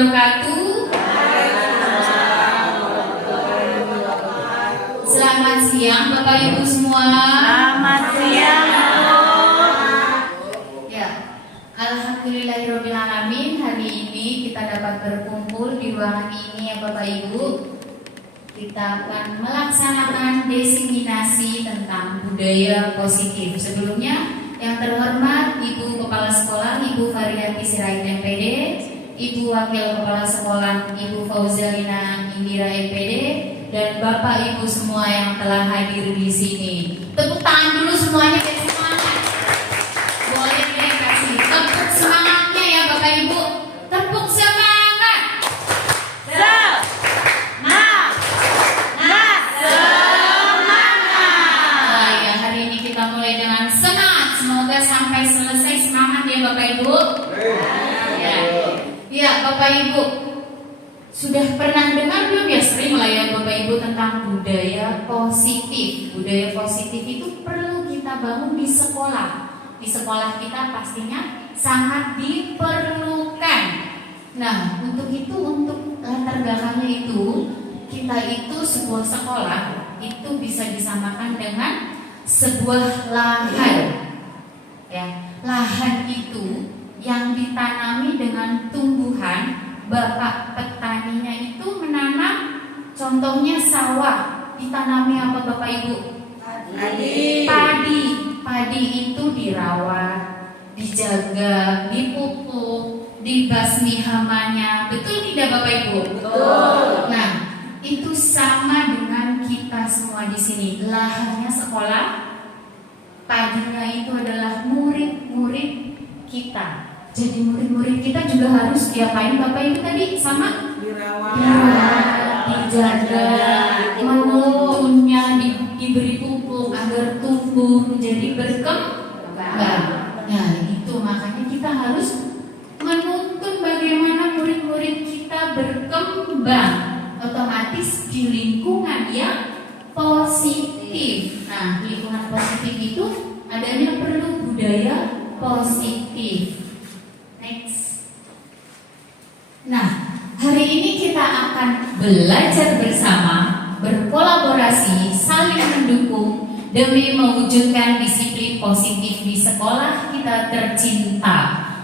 wabarakatuh. Selamat siang Bapak Ibu semua. Selamat siang. Ya, alhamdulillahirabbil alamin. Hari ini kita dapat berkumpul di ruangan ini ya Bapak Ibu. Kita akan melaksanakan diseminasi tentang budaya positif. Sebelumnya, yang terhormat Ibu Kepala Sekolah Ibu Variati Sirait MPD, Ibu Wakil Kepala Sekolah Ibu Fauzalina Indira MPD, dan Bapak Ibu semua yang telah hadir di sini. Tepuk tangan dulu semuanya, kasih semangat. Boleh deh kasih tepuk semangatnya ya Bapak Ibu. Tepuk semangat. Sampai selesai semangat ya Bapak Ibu. Ya Bapak Ibu, sudah pernah dengar belum ya, sering lah ya Bapak Ibu tentang budaya positif. Budaya positif itu perlu kita bangun di sekolah. Di sekolah kita pastinya sangat diperlukan. Nah, untuk itu, untuk latar belakangnya itu, kita itu sebuah sekolah itu bisa disamakan dengan sebuah lahan. Ya, lahan itu yang ditanami dengan tumbuhan. Bapak petaninya itu menanam, contohnya sawah, ditanami apa Bapak Ibu? Padi. Padi itu dirawat, dijaga, dipupuk, dibasmi hamanya. Betul tidak Bapak Ibu? Betul. Nah, itu sama dengan kita semua di sini. Lahannya sekolah, padinya itu adalah murid-murid kita. Jadi murid-murid kita juga harus diapain Bapak Ibu tadi? Sama Dirawat, dijaga, menuntunnya, diberi pupuk agar tumbuh menjadi berkembang. Nah, itu makanya kita harus menuntun bagaimana murid-murid kita berkembang otomatis di lingkungan yang positif. Nah, lingkungan positif itu adanya perlu budaya positif. Next. Nah, hari ini kita akan belajar bersama, berkolaborasi, saling mendukung demi mewujudkan disiplin positif di sekolah kita tercinta.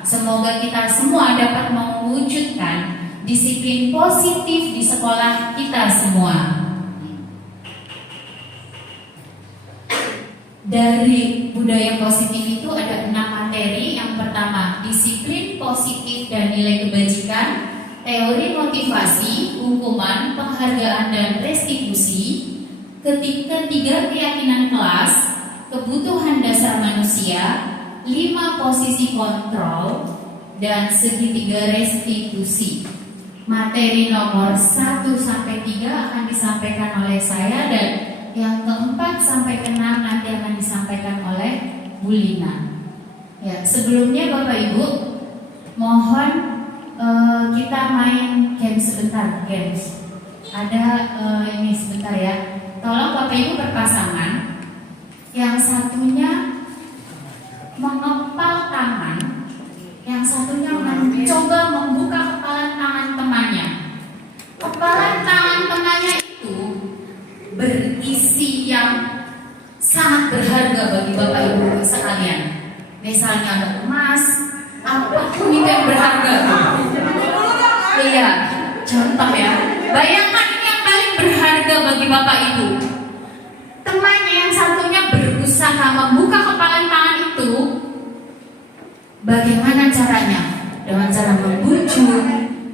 Semoga kita semua dapat mewujudkan disiplin positif di sekolah kita semua. Dari budaya positif itu ada 6 materi. Yang pertama, disiplin positif dan nilai kebajikan, teori motivasi, hukuman, penghargaan dan restitusi. Ketiga, keyakinan kelas, kebutuhan dasar manusia, 5 posisi kontrol, dan segitiga restitusi. Materi nomor 1 sampai 3 akan disampaikan oleh saya, dan yang keempat sampai ke-6 nanti akan disampaikan oleh Bu Lina. Ya, sebelumnya Bapak Ibu, mohon kita main game sebentar, games. Ada ini sebentar ya. Tolong Bapak Ibu berpasangan. Yang satunya mengepal tangan, yang satunya mencoba membuka kepalan tangan temannya. Kepalan tangan temannya itu berisi yang sangat berharga bagi Bapak Ibu sekalian. Misalnya ada emas, apapun itu yang berharga. Iya, contoh ya. Bayangkan ini yang paling berharga bagi Bapak Ibu. Temannya yang satunya berusaha membuka kepalan tangan itu. Bagaimana caranya? Dengan cara membujuk,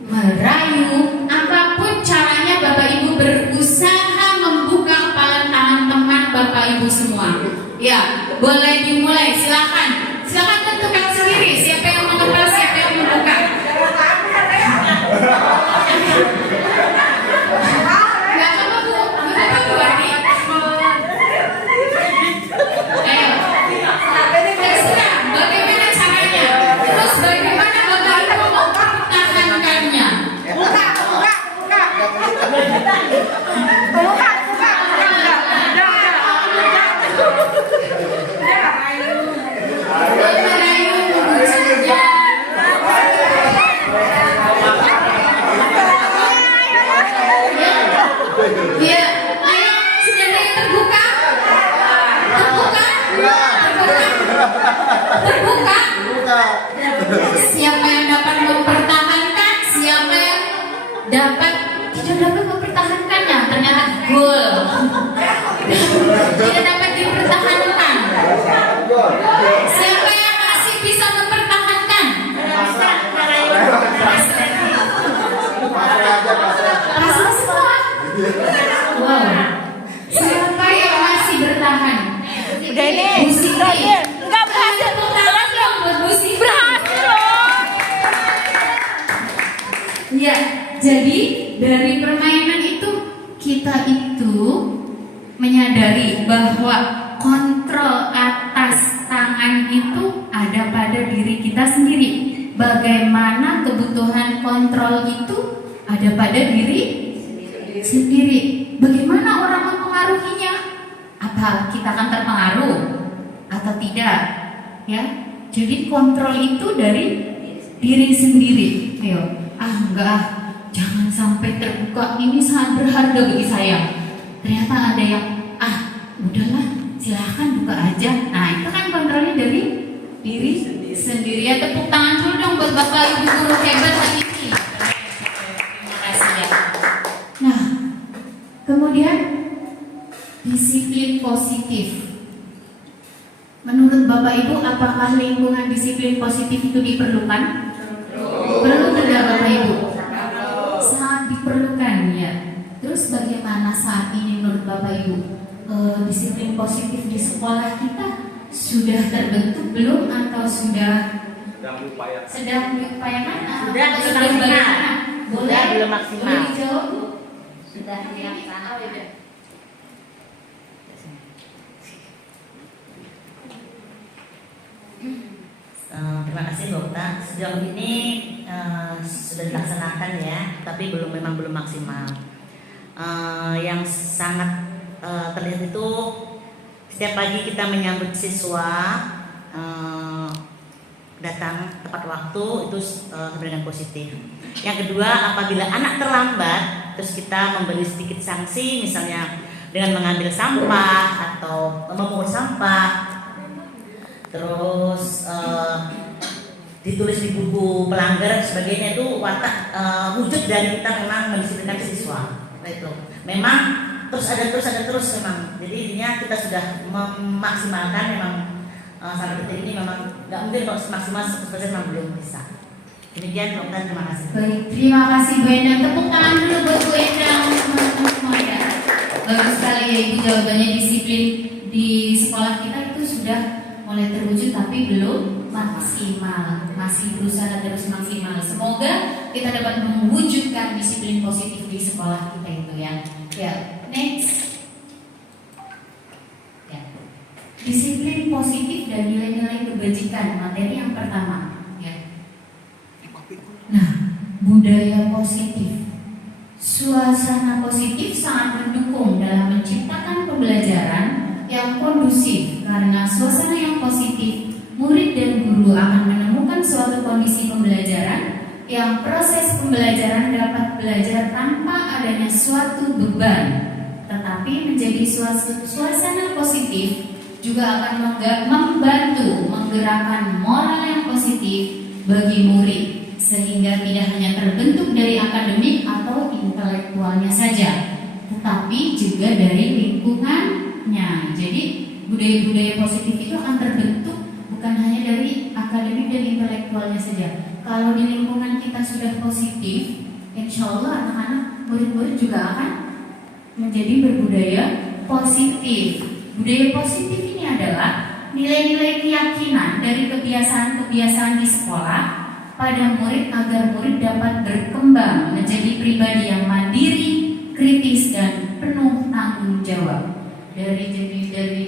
merayu, apapun caranya Bapak Ibu berusaha membuka kepalan tangan teman Bapak Ibu semua. Ya, boleh dimulai, silakan. Silakan tentukan sendiri siapa yang mengepal, siapa yang membuka. Enggak apa Bu, apa Bu Wati? Ayo. Terserah, bagaimana caranya? Terus bagaimana Bapak Ibu mempertahankannya? Buka. Merayu, Ya, ayo sudah ada yang terbuka? Terbuka? Terbuka? Siapa yang dapat mempertahankan? Siapa yang tidak dapat mempertahankannya? Ternyata gol. Tidak dapat dipertahankan. Siapa yang masih bisa mempertahankan? Pasrah semua. Wow. Siapa yang masih bertahan? Udah ini. Bu Siti. Enggak berhasil. Buat Bu Siti. Berhasil loh. Ya, jadi dari permainan itu kita itu menyadari bahwa kontrol atas tangan itu ada pada diri kita sendiri. Bagaimana kebutuhan kontrol itu ada pada diri sendiri. Bagaimana orang mempengaruhinya? Apa kita akan terpengaruh atau tidak? Ya, jadi kontrol itu dari diri sendiri. Ayo, enggak, jangan sampai terbuka. Ini sangat berharga bagi saya. Ternyata ada yang udahlah, silahkan buka aja. Nah, itu kan kontrolnya dari diri sendiri. Ya, tepuk tangan dulu dong buat Bapak Ibu guru hebat hari ini. Terima kasih ya. Nah, kemudian disiplin positif. Menurut Bapak Ibu, apakah lingkungan disiplin positif itu diperlukan? Perlu tidak Bapak Ibu? Sangat diperlukan ya. Terus bagaimana saat ini menurut Bapak Ibu? Disiplin positif di sekolah kita sudah terbentuk belum atau sudah sedang diupayakan? Sudah bagaimana? Boleh? Belum maksimal. Boleh dijawab Bu? Sudah dilaksanakan. Terima kasih Dokter. Sejauh ini sudah dilaksanakan ya, tapi memang belum maksimal. Yang sangat terlihat itu setiap pagi kita menyambut siswa datang tepat waktu, itu sebenarnya positif. Yang kedua, apabila anak terlambat, terus kita memberi sedikit sanksi, misalnya dengan mengambil sampah atau memungut sampah, terus ditulis di buku pelanggar sebagainya, itu watak wujud dari kita memang mendisiplinkan siswa. Itu memang terus memang. Jadi intinya kita sudah memaksimalkan memang sampai detik ini memang nggak mungkin kalau maksimal 100% memang belum bisa. Demikian Dokter, terima kasih. Baik, terima kasih Bu Endang. Tepuk tangan dulu buat Bu Endang teman-teman semua ya. Bagus sekali ya Ibu, jawabannya disiplin di sekolah kita itu sudah mulai terwujud tapi belum maksimal. Masih berusaha terus maksimal. Semoga kita dapat mewujudkan disiplin positif di sekolah kita itu ya. Ya, next. Ya. Disiplin positif dan nilai-nilai kebajikan, materi yang pertama. Nah, budaya positif. Suasana positif sangat mendukung dalam menciptakan pembelajaran yang kondusif. Karena suasana yang positif, murid dan guru akan menemukan suatu kondisi pembelajaran yang proses pembelajaran dapat belajar tanpa adanya suatu beban. Tetapi menjadi suasana positif juga akan membantu menggerakkan moral yang positif bagi murid, sehingga tidak hanya terbentuk dari akademik atau intelektualnya saja, tetapi juga dari lingkungannya. Jadi budaya-budaya positif itu akan terbentuk bukan hanya dari akademik dan intelektualnya saja. Kalau di lingkungan kita sudah positif, insya Allah anak-anak murid-murid juga akan menjadi berbudaya positif. Budaya positif ini adalah nilai-nilai keyakinan dari kebiasaan-kebiasaan di sekolah pada murid agar murid dapat berkembang menjadi pribadi yang mandiri, kritis, dan penuh tanggung jawab. Dari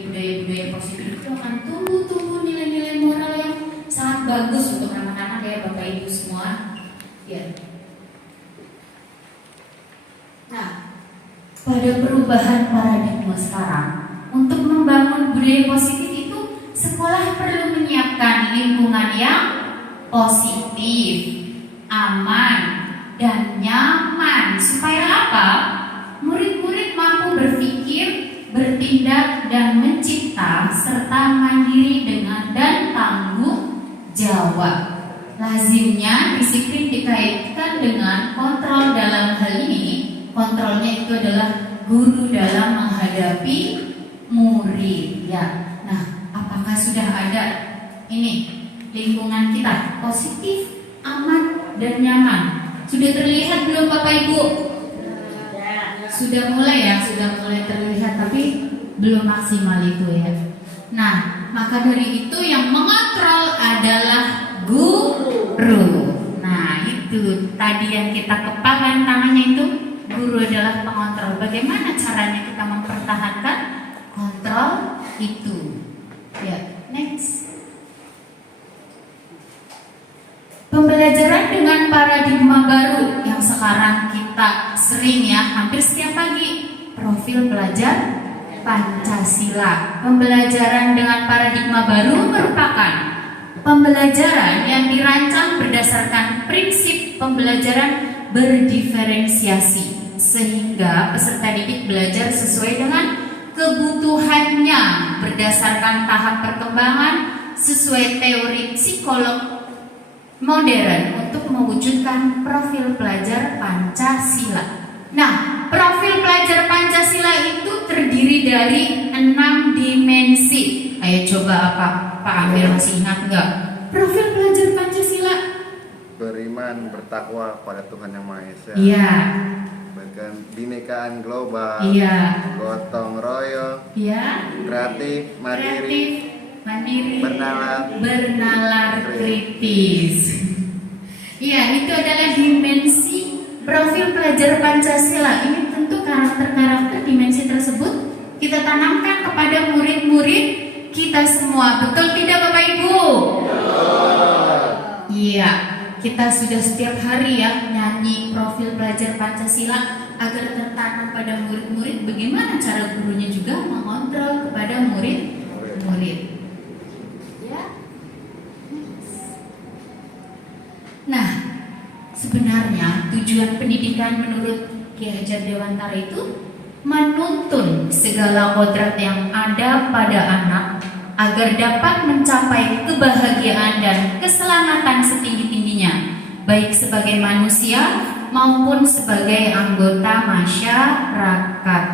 budaya-budaya positif itu akan tumbuh nilai-nilai moral yang sangat bagus untuk anak-anak ya Bapak Ibu semua. Ya. Nah, pada perubahan paradigma sekarang, untuk membangun budaya positif itu sekolah perlu menyiapkan lingkungan yang positif, aman, dan nyaman. Supaya apa? Murid-murid bertindak dan mencipta serta mandiri dengan dan tanggung jawab. Lazimnya disiplin dikaitkan dengan kontrol. Dalam hal ini kontrolnya itu adalah guru dalam menghadapi murid ya. Nah, apakah sudah ada ini lingkungan kita positif, aman dan nyaman? Sudah terlihat belum Bapak Ibu? Sudah mulai ya, sudah mulai terlihat, tapi belum maksimal itu ya. Nah, maka dari itu yang mengontrol adalah guru. Nah, itu tadi yang kita kepala tangannya itu, guru adalah pengontrol. Bagaimana caranya kita mempertahankan kontrol itu? Ya, next. Pembelajaran dengan paradigma baru yang sekarang kita sering ya, hampir setiap pagi, profil pelajar Pancasila. Pembelajaran dengan paradigma baru merupakan pembelajaran yang dirancang berdasarkan prinsip pembelajaran berdiferensiasi, sehingga peserta didik belajar sesuai dengan kebutuhannya berdasarkan tahap perkembangan sesuai teori psikolog modern untuk mewujudkan profil pelajar Pancasila. Nah, profil pelajar Pancasila itu terdiri dari 6 dimensi. Ayo coba apa? Pak Amir masih ingat nggak? Profil pelajar Pancasila: beriman, bertakwa pada Tuhan Yang Maha Esa. Iya. Binekaan global. Iya. Gotong royong. Iya. Kreatif, mandiri, bernalar kritis. Iya, itu adalah dimensi profil pelajar Pancasila. Ini tentu karakter-karakter dimensi tersebut kita tanamkan kepada murid-murid kita semua. Betul tidak Bapak Ibu? Iya, kita sudah setiap hari ya nyanyi profil pelajar Pancasila agar tertanam pada murid-murid. Bagaimana cara gurunya juga mengontrol kepada murid-murid. Nah, sebenarnya tujuan pendidikan menurut Ki Hajar Dewantara itu menuntun segala kodrat yang ada pada anak agar dapat mencapai kebahagiaan dan keselamatan setinggi-tingginya, baik sebagai manusia maupun sebagai anggota masyarakat.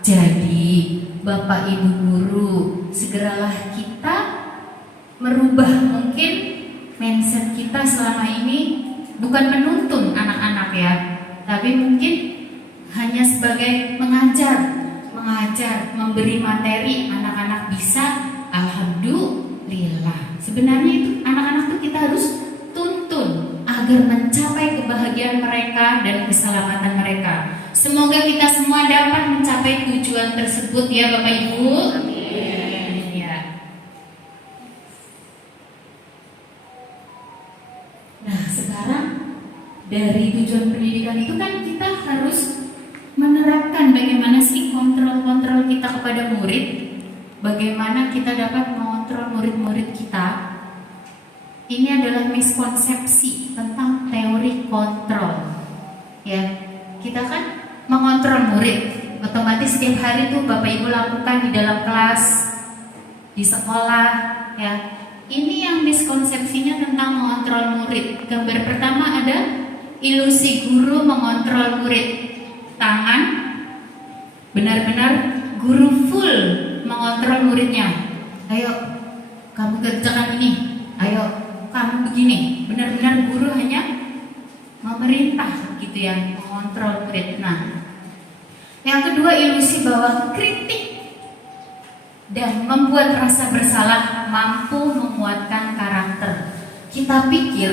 Jadi, Bapak Ibu guru, segeralah kita merubah mungkin mindset kita selama ini, bukan menuntun anak-anak ya, tapi mungkin hanya sebagai mengajar, memberi materi, anak-anak bisa, alhamdulillah. Sebenarnya itu anak-anak itu kita harus tuntun agar mencapai kebahagiaan mereka dan keselamatan mereka. Semoga kita semua dapat mencapai tujuan tersebut ya Bapak Ibu. Amin. Ya. Nah, sekarang dari tujuan pendidikan itu kan kita harus menerapkan bagaimana sih kontrol-kontrol kita kepada murid, bagaimana kita dapat mengontrol murid-murid kita. Ini adalah miskonsepsi tentang teori kontrol. Ya, kita kan mengontrol murid, otomatis setiap hari itu Bapak Ibu lakukan di dalam kelas, di sekolah, ya. Ini yang miskonsepsinya tentang mengontrol murid. Gambar pertama ada ilusi guru mengontrol murid. Tangan, benar-benar guru full mengontrol muridnya. Ayo, kamu kerjakan ini. Ayo, kamu begini. Benar-benar guru hanya memerintah gitu ya, mengontrol murid. Nah, yang kedua ilusi bahwa kritik dan membuat rasa bersalah mampu menguatkan karakter. Kita pikir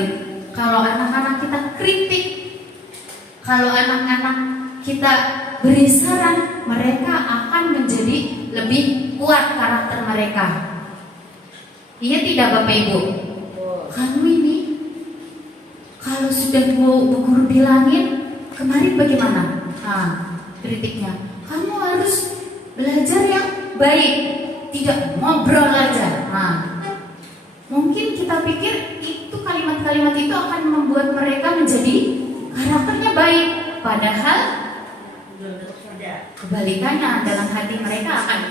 kalau anak-anak kita kritik, kalau anak-anak kita beri saran, mereka akan menjadi lebih kuat karakter mereka. Iya tidak Bapak Ibu? Kamu ini kalau sudah Bu Guru bilangin, kemarin bagaimana? Nah, kritiknya, kamu harus belajar yang baik, tidak ngobrol aja. Nah, mungkin kita pikir itu kalimat-kalimat itu akan membuat mereka menjadi karakternya baik, padahal Kebalikannya, dalam hati mereka akan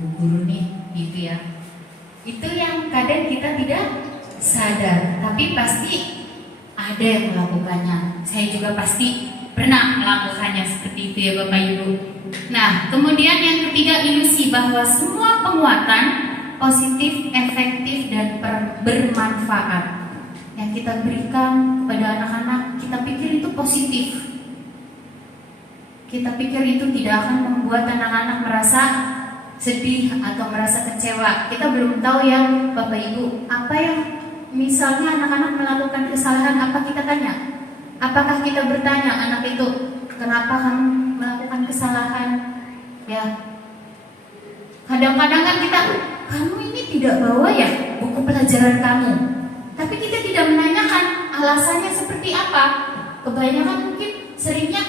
Bu guru nih, gitu ya. Itu yang kadang kita tidak sadar, tapi pasti ada yang melakukannya. Saya juga pasti pernah melakukannya seperti itu ya Bapak Ibu. Nah, kemudian yang ketiga, ilusi bahwa semua penguatan positif, efektif, dan bermanfaat yang kita berikan kepada anak-anak, kita pikir itu positif. Kita pikir itu tidak akan membuat anak-anak merasa sedih atau merasa kecewa. Kita belum tahu ya Bapak Ibu, apa yang misalnya anak-anak melakukan kesalahan, apa kita tanya? Apakah kita bertanya anak itu, kenapa kamu melakukan kesalahan? Ya, kadang-kadang kan kita, kamu ini tidak bawa ya buku pelajaran kamu, tapi kita tidak menanyakan alasannya seperti apa. Kebanyakan mungkin seringnya,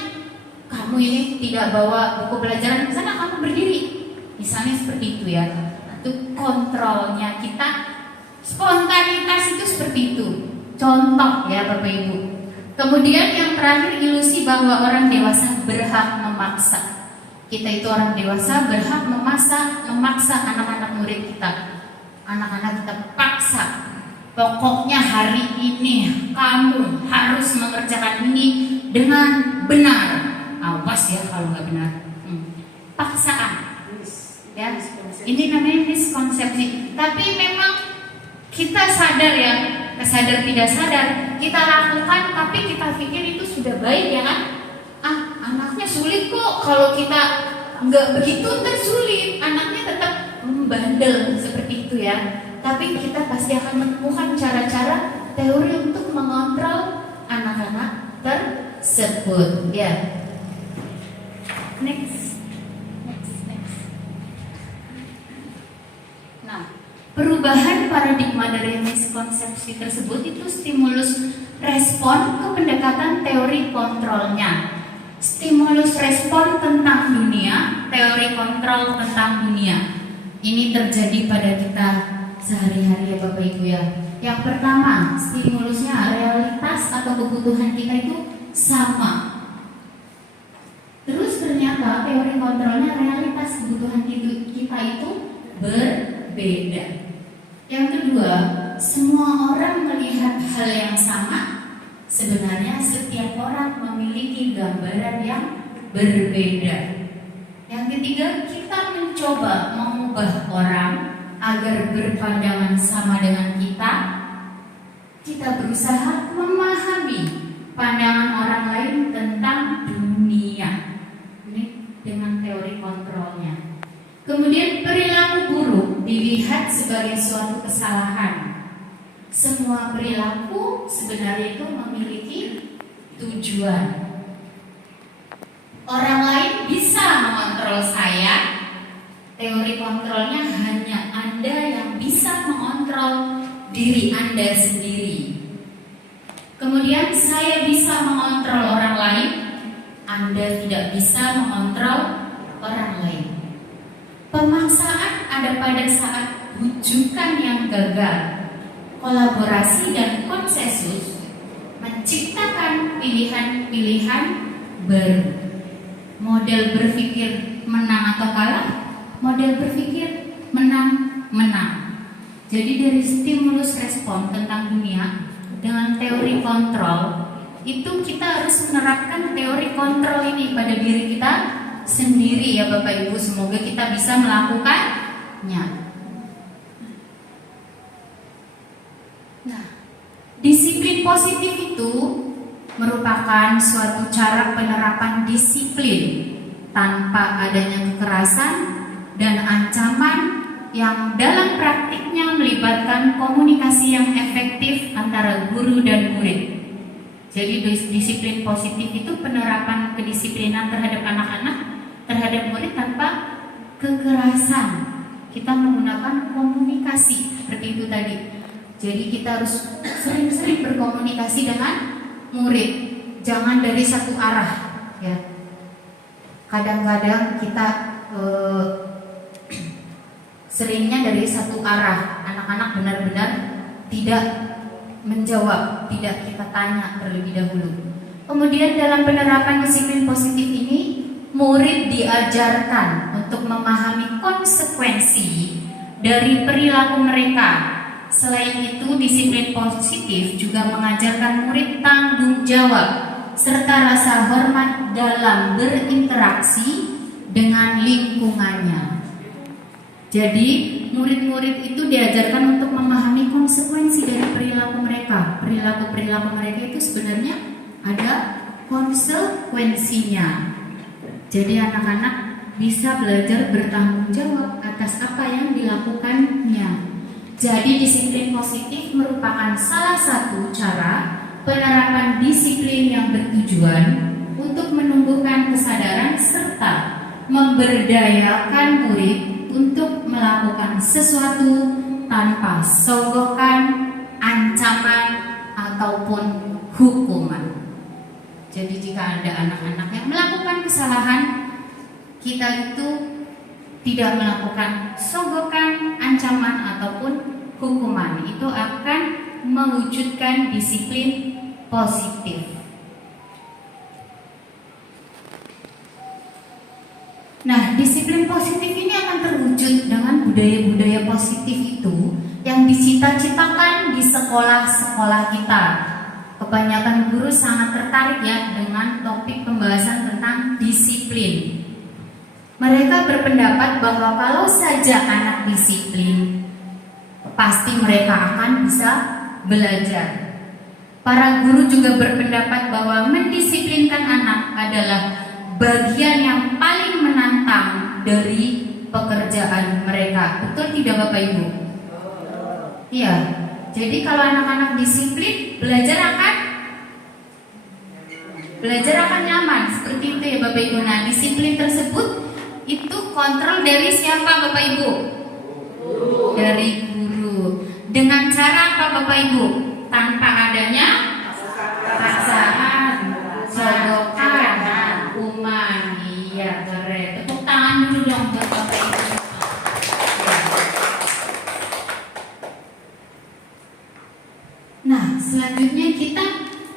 kamu ini tidak bawa buku pelajaran, ke sana kamu berdiri, misalnya seperti itu ya. Itu kontrolnya kita, spontanitas itu seperti itu. Contoh ya Bapak Ibu. Kemudian yang terakhir, ilusi bahwa orang dewasa berhak memaksa. Kita itu orang dewasa berhak memaksa anak-anak murid kita. Anak-anak kita paksa. Pokoknya hari ini kamu harus mengerjakan ini dengan benar. Awas ya kalau nggak benar. Paksaan. Ya, ini namanya miskonsepsi. Tapi memang kita sadar ya, sadar tidak sadar kita lakukan, tapi kita pikir itu sudah baik ya kan? Anaknya sulit kok, kalau kita nggak begitu tersulit, anaknya tetap bandel seperti itu ya. Tapi kita pasti akan menemukan cara-cara teori untuk mengontrol anak-anak tersebut ya. Next. Nah, perubahan paradigma dari miskonsepsi tersebut itu stimulus respon ke pendekatan teori kontrolnya. Stimulus respon tentang dunia, teori kontrol tentang dunia. Ini terjadi pada kita sehari-hari ya Bapak Ibu ya. Yang pertama, stimulusnya realitas atau kebutuhan kita itu sama. Terus ternyata teori kontrolnya realitas kebutuhan kita itu berbeda. Yang kedua, semua orang melihat hal yang sama. Sebenarnya setiap orang memiliki gambaran yang berbeda. Yang ketiga, kita mencoba mengubah orang agar berpandangan sama dengan kita. Kita berusaha memahami pandangan orang lain tentang dunia. Ini dengan teori kontrolnya. Kemudian perilaku buruk dilihat sebagai suatu kesalahan. Semua perilaku sebenarnya itu memiliki tujuan. Orang lain bisa mengontrol saya. Teori kontrolnya hanya Anda yang bisa mengontrol diri Anda sendiri. Kemudian saya bisa mengontrol orang lain, Anda tidak bisa mengontrol orang lain. Pemaksaan ada pada saat rujukan yang gagal. Kolaborasi dan konsensus menciptakan pilihan-pilihan baru. Model berpikir menang atau kalah, model berpikir menang-menang. Jadi dari stimulus respon tentang dunia dengan teori kontrol, itu kita harus menerapkan teori kontrol ini pada diri kita sendiri ya Bapak Ibu. Semoga kita bisa melakukannya. Nah, disiplin positif itu merupakan suatu cara penerapan disiplin tanpa adanya kekerasan dan ancaman yang dalam praktiknya melibatkan komunikasi yang efektif antara guru dan murid. Jadi disiplin positif itu penerapan kedisiplinan terhadap anak-anak, terhadap murid tanpa kekerasan. Kita menggunakan komunikasi seperti itu tadi. Jadi kita harus sering-sering berkomunikasi dengan murid, jangan dari satu arah ya. Kadang-kadang kita seringnya dari satu arah, anak-anak benar-benar tidak menjawab, tidak kita tanya terlebih dahulu. Kemudian dalam penerapan disiplin positif ini, murid diajarkan untuk memahami konsekuensi dari perilaku mereka. Selain itu, disiplin positif juga mengajarkan murid tanggung jawab serta rasa hormat dalam berinteraksi dengan lingkungannya. Jadi, murid-murid itu diajarkan untuk memahami konsekuensi dari perilaku mereka. Perilaku-perilaku mereka itu sebenarnya ada konsekuensinya. Jadi anak-anak bisa belajar bertanggung jawab atas apa yang dilakukannya. Jadi disiplin positif merupakan salah satu cara penerapan disiplin yang bertujuan untuk menumbuhkan kesadaran serta memberdayakan murid untuk melakukan sesuatu tanpa sogokan, ancaman, ataupun hukuman. Jadi jika ada anak-anak yang melakukan kesalahan, kita itu tidak melakukan sogokan, ancaman, ataupun hukuman. Itu akan mewujudkan disiplin positif. Nah, disiplin positif ini akan terwujud dengan budaya-budaya positif itu yang dicita-citakan di sekolah-sekolah kita. Kebanyakan guru sangat tertarik ya dengan topik pembahasan tentang disiplin. Mereka berpendapat bahwa kalau saja anak disiplin, pasti mereka akan bisa belajar. Para guru juga berpendapat bahwa mendisiplinkan anak adalah bagian yang paling menantang dari pekerjaan mereka. Betul tidak Bapak Ibu? Iya. Jadi kalau anak-anak disiplin, belajar akan nyaman. Seperti itu ya Bapak Ibu. Nah, disiplin tersebut itu kontrol dari siapa Bapak Ibu? Dari guru. Dengan cara apa Bapak Ibu? Tanpa adanya paksaan, sogokan, hukuman. Iya, keren. Tepuk tangan dulu dong buat Bapak Ibu. Nah, selanjutnya kita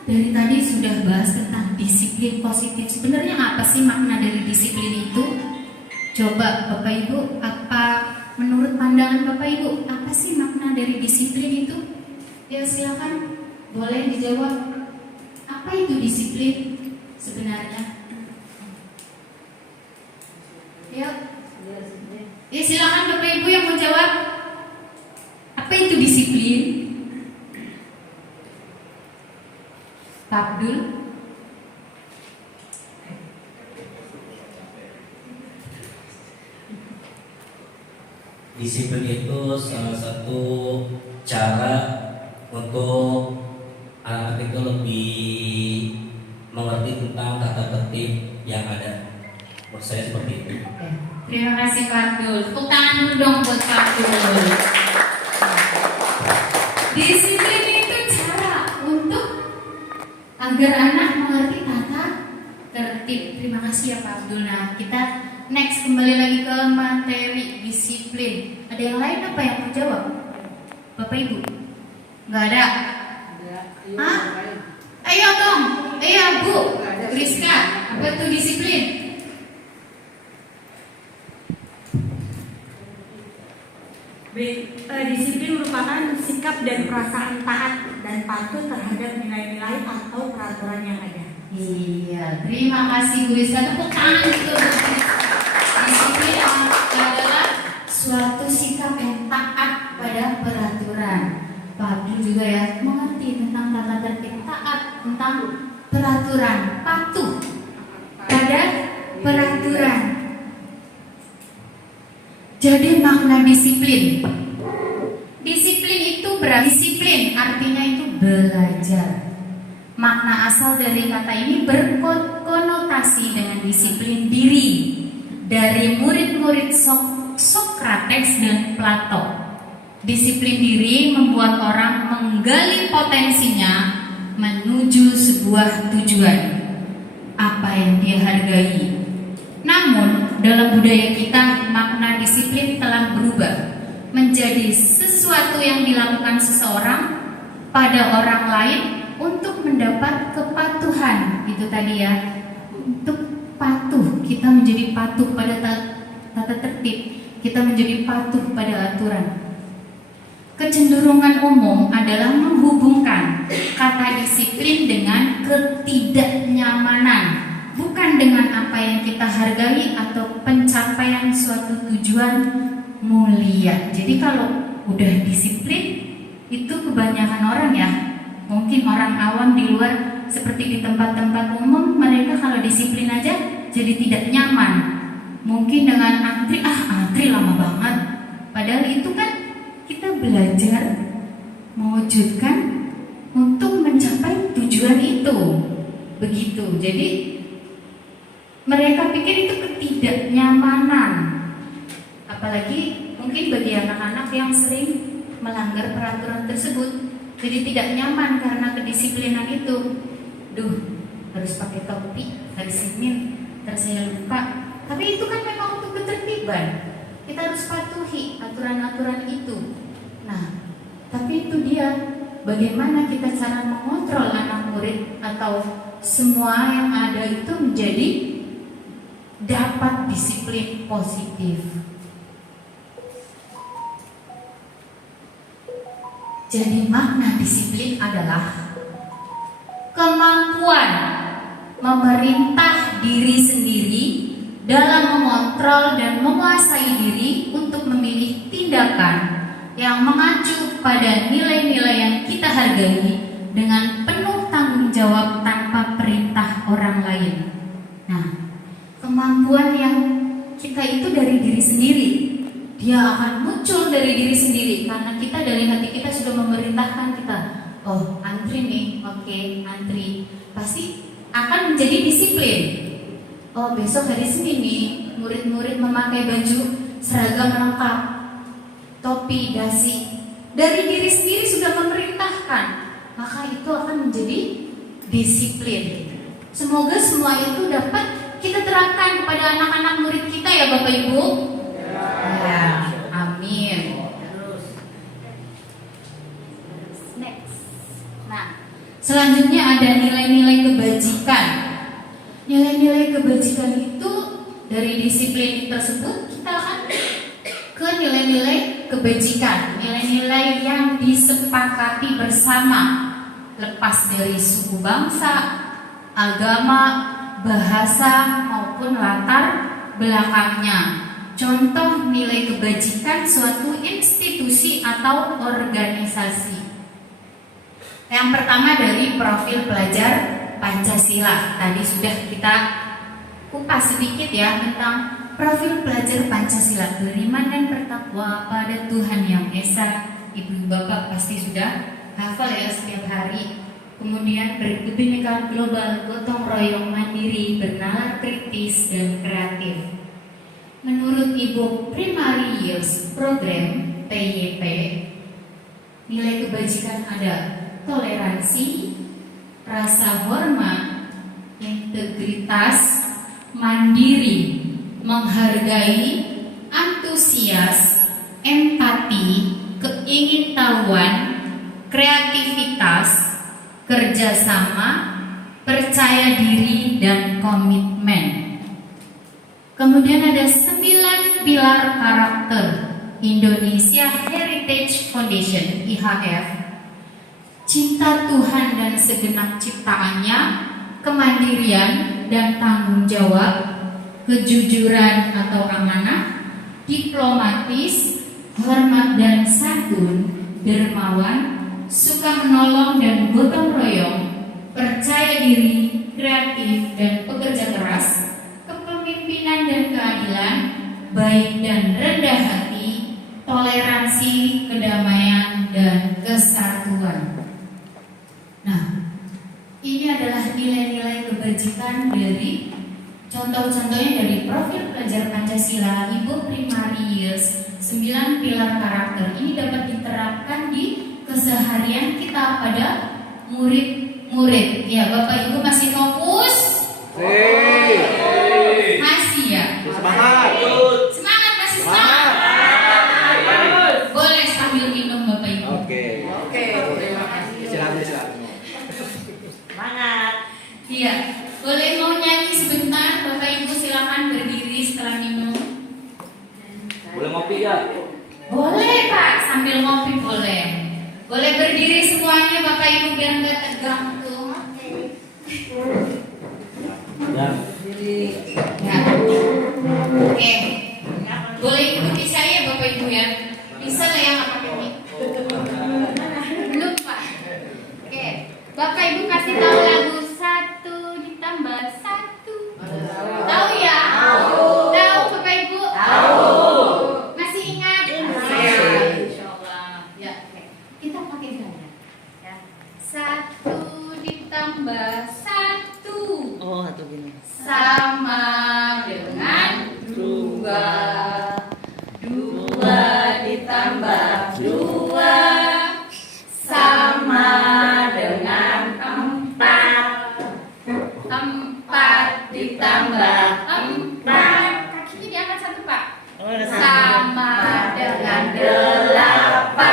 dari tadi sudah bahas tentang disiplin positif. Sebenarnya apa sih makna dari disiplin itu? Coba Bapak Ibu, apa menurut pandangan Bapak Ibu, apa sih makna dari disiplin itu? Ya silakan, boleh dijawab. Apa itu disiplin sebenarnya? Ya, silakan Bapak Ibu yang mau jawab. Apa itu disiplin? Pak Abdul. Disiplin itu salah satu cara untuk anak-anak itu lebih mengerti tentang tata tertib yang ada. Menurut saya seperti itu. Oke. Terima kasih Pak Abdul. Tepuk tangan dulu dong buat Pak Abdul. Disiplin itu cara untuk agar anak mengerti tata tertib. Terima kasih ya Pak Abdul. Nah, kita next kembali lagi ke materi disiplin. Ada yang lain apa yang mau jawab? Bapak Ibu? Nggak ada? Hah? Ayo dong. Ayo Bu Rizka. Apa itu disiplin? Disiplin merupakan sikap dan perasaan taat dan patuh terhadap nilai-nilai atau peraturan yang ada. Iya, terima kasih Bu Rizka. Tepuk tangan juga Bu Rizka. Disiplin adalah suatu sikap yang taat pada peraturan. Pak Abdul juga ya mengerti tentang tata tertib, taat tentang peraturan, patuh pada peraturan. Jadi makna disiplin. Disiplin itu berarti disiplin, artinya itu belajar. Makna asal dari kata ini berkonotasi dengan disiplin diri dari murid-murid Sokrates dan Plato. Disiplin diri membuat orang menggali potensinya menuju sebuah tujuan, apa yang dia hargai. Namun, dalam budaya kita, makna disiplin telah berubah menjadi sesuatu yang dilakukan seseorang pada orang lain untuk mendapat kepatuhan. Itu tadi ya, untuk patuh, kita menjadi patuh pada tata tertib, kita menjadi patuh pada aturan. Kecenderungan umum adalah menghubungkan kata disiplin dengan ketidaknyamanan, bukan dengan apa yang kita hargai atau pencapaian suatu tujuan mulia. Jadi kalau udah disiplin, itu kebanyakan orang ya, mungkin orang awam di luar seperti di tempat-tempat umum, mereka kalau disiplin aja jadi tidak nyaman. Mungkin dengan antri lama banget. Padahal itu kan kita belajar mewujudkan untuk mencapai tujuan itu. Begitu. Jadi mereka pikir itu ketidaknyamanan. Apalagi mungkin bagi anak-anak yang sering melanggar peraturan tersebut, jadi tidak nyaman karena kedisiplinan itu. Harus pakai topi hari Senin, terus saya lupa. Tapi itu kan memang untuk ketertiban. Kita harus patuhi aturan-aturan itu. Nah, tapi itu dia, bagaimana kita cara mengontrol anak murid atau semua yang ada itu menjadi dapat disiplin positif. Jadi makna disiplin adalah kemampuan memerintah diri sendiri dalam mengontrol dan menguasai diri untuk memilih tindakan yang mengacu pada nilai-nilai yang kita hargai dengan penuh tanggung jawab tanpa perintah orang lain. Nah, kemampuan yang kita itu dari diri sendiri, dia akan muncul dari diri sendiri karena kita dari hati kita sudah memerintahkan kita. Oh, antri nih, oke, antri. Pasti akan menjadi disiplin. Oh, besok hari Senin nih, murid-murid memakai baju seragam lengkap, topi, dasi. Dari diri sendiri sudah memerintahkan, maka itu akan menjadi disiplin. Semoga semua itu dapat kita terapkan kepada anak-anak murid kita ya Bapak Ibu. Ya, amin. Next. Nah, selanjutnya ada nilai-nilai kebajikan. Nilai-nilai kebajikan itu dari disiplin tersebut kita akan ke nilai-nilai kebajikan, nilai-nilai yang disepakati bersama, lepas dari suku bangsa, agama, bahasa maupun latar belakangnya. Contoh nilai kebajikan suatu institusi atau organisasi. Yang pertama dari profil pelajar Pancasila. Tadi sudah kita kupas sedikit ya tentang profil pelajar Pancasila. Beriman dan bertakwa pada Tuhan Yang Esa. Ibu bapak pasti sudah hafal ya setiap hari. Kemudian berkebinekaan global, gotong royong, mandiri, bernalar kritis dan kreatif. Menurut Ibu Primary Years Program (PYP), nilai kebajikan ada toleransi, rasa hormat, integritas, mandiri, menghargai, antusias, empati, keingintahuan, kreativitas, kerjasama, percaya diri, dan komitmen. Kemudian ada 9 pilar karakter Indonesia Heritage Foundation (IHF). Cinta Tuhan dan segenap ciptaannya, kemandirian dan tanggung jawab, kejujuran atau amanah, diplomatis, hormat dan santun, dermawan, suka menolong dan gotong royong, percaya diri, kreatif dan pekerja keras, kepemimpinan dan keadilan, baik dan rendah hati, toleransi, kedamaian dan kesatuan. Nah, ini adalah nilai-nilai kebajikan dari contoh-contohnya dari profil pelajar Pancasila Ibu Primary Years. 9 pilar karakter ini dapat diterapkan di keseharian kita pada murid-murid. Ya, Bapak Ibu masih fokus? Masih ya? Semangat. Semangat, masih semangat. Boleh sambil minum Bapak Ibu. Oke. Istirahat. Pak, sambil ngopi boleh. Boleh berdiri semuanya Bapak Ibu biar nggak tegang tuh. Ya. Ya. Oke. Boleh ikuti saya Bapak Ibu ya. Bisa lah ya nggak pakai mic. Belum Pak. Oke. Bapak Ibu kasih tahu lagu 1 ditambah 1. Tahu ya? Tahu Bapak Ibu? Tahu. Masih ingat? Masih. Insyaallah. Ya, oke. Kita pakai ganda. Ya. 1 ditambah 1 Oh, atau gini. sama dengan 2. 2 ditambah 2 sama dengan 4. 4 ditambah 4. Kakinya diangkat 1 Pak. Oh, ada satu. Sama dengan 8.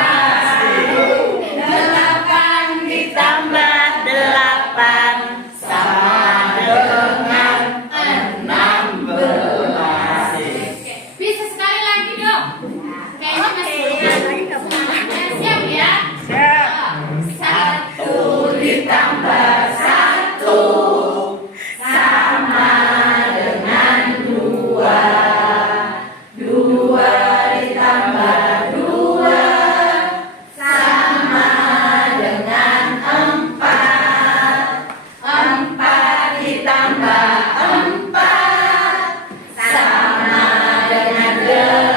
8 ditambah 8 sama dengan 16. Bisa sekali lagi dong. Kayaknya masih siap ya. Siap. 1 ditambah 1 sama dengan 2. 2 ditambah 2 sama dengan 4. 4 ditambah 4 sama dengan 8.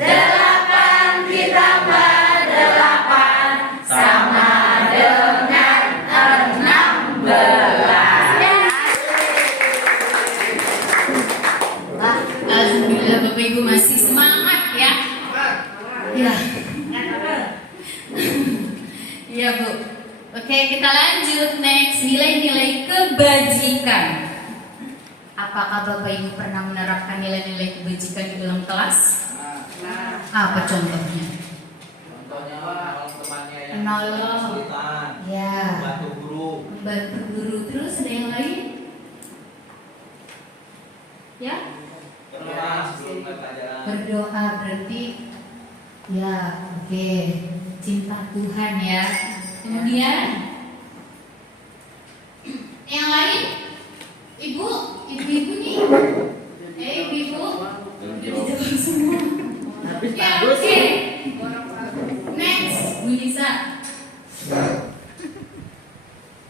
8 ditambah 8 sama dengan 16. Alhamdulillah Bapak Ibu masih semangat ya. Ya. Iya Bu. Oke, kita lanjut next, nilai-nilai kebajikan. Apakah Bapak Ibu pernah menerapkan nilai-nilai kebajikan di dalam kelas? Apa contohnya? Menolong. Ya. Membantu guru. Terus ada yang lain? Ya? Berdoa berarti ya, oke. Cinta Tuhan ya. Kemudian yang lain? Ibu nih. Ibu. Dijawab semua. Habis Ya, bagus. oke. Next, Bu Lisa.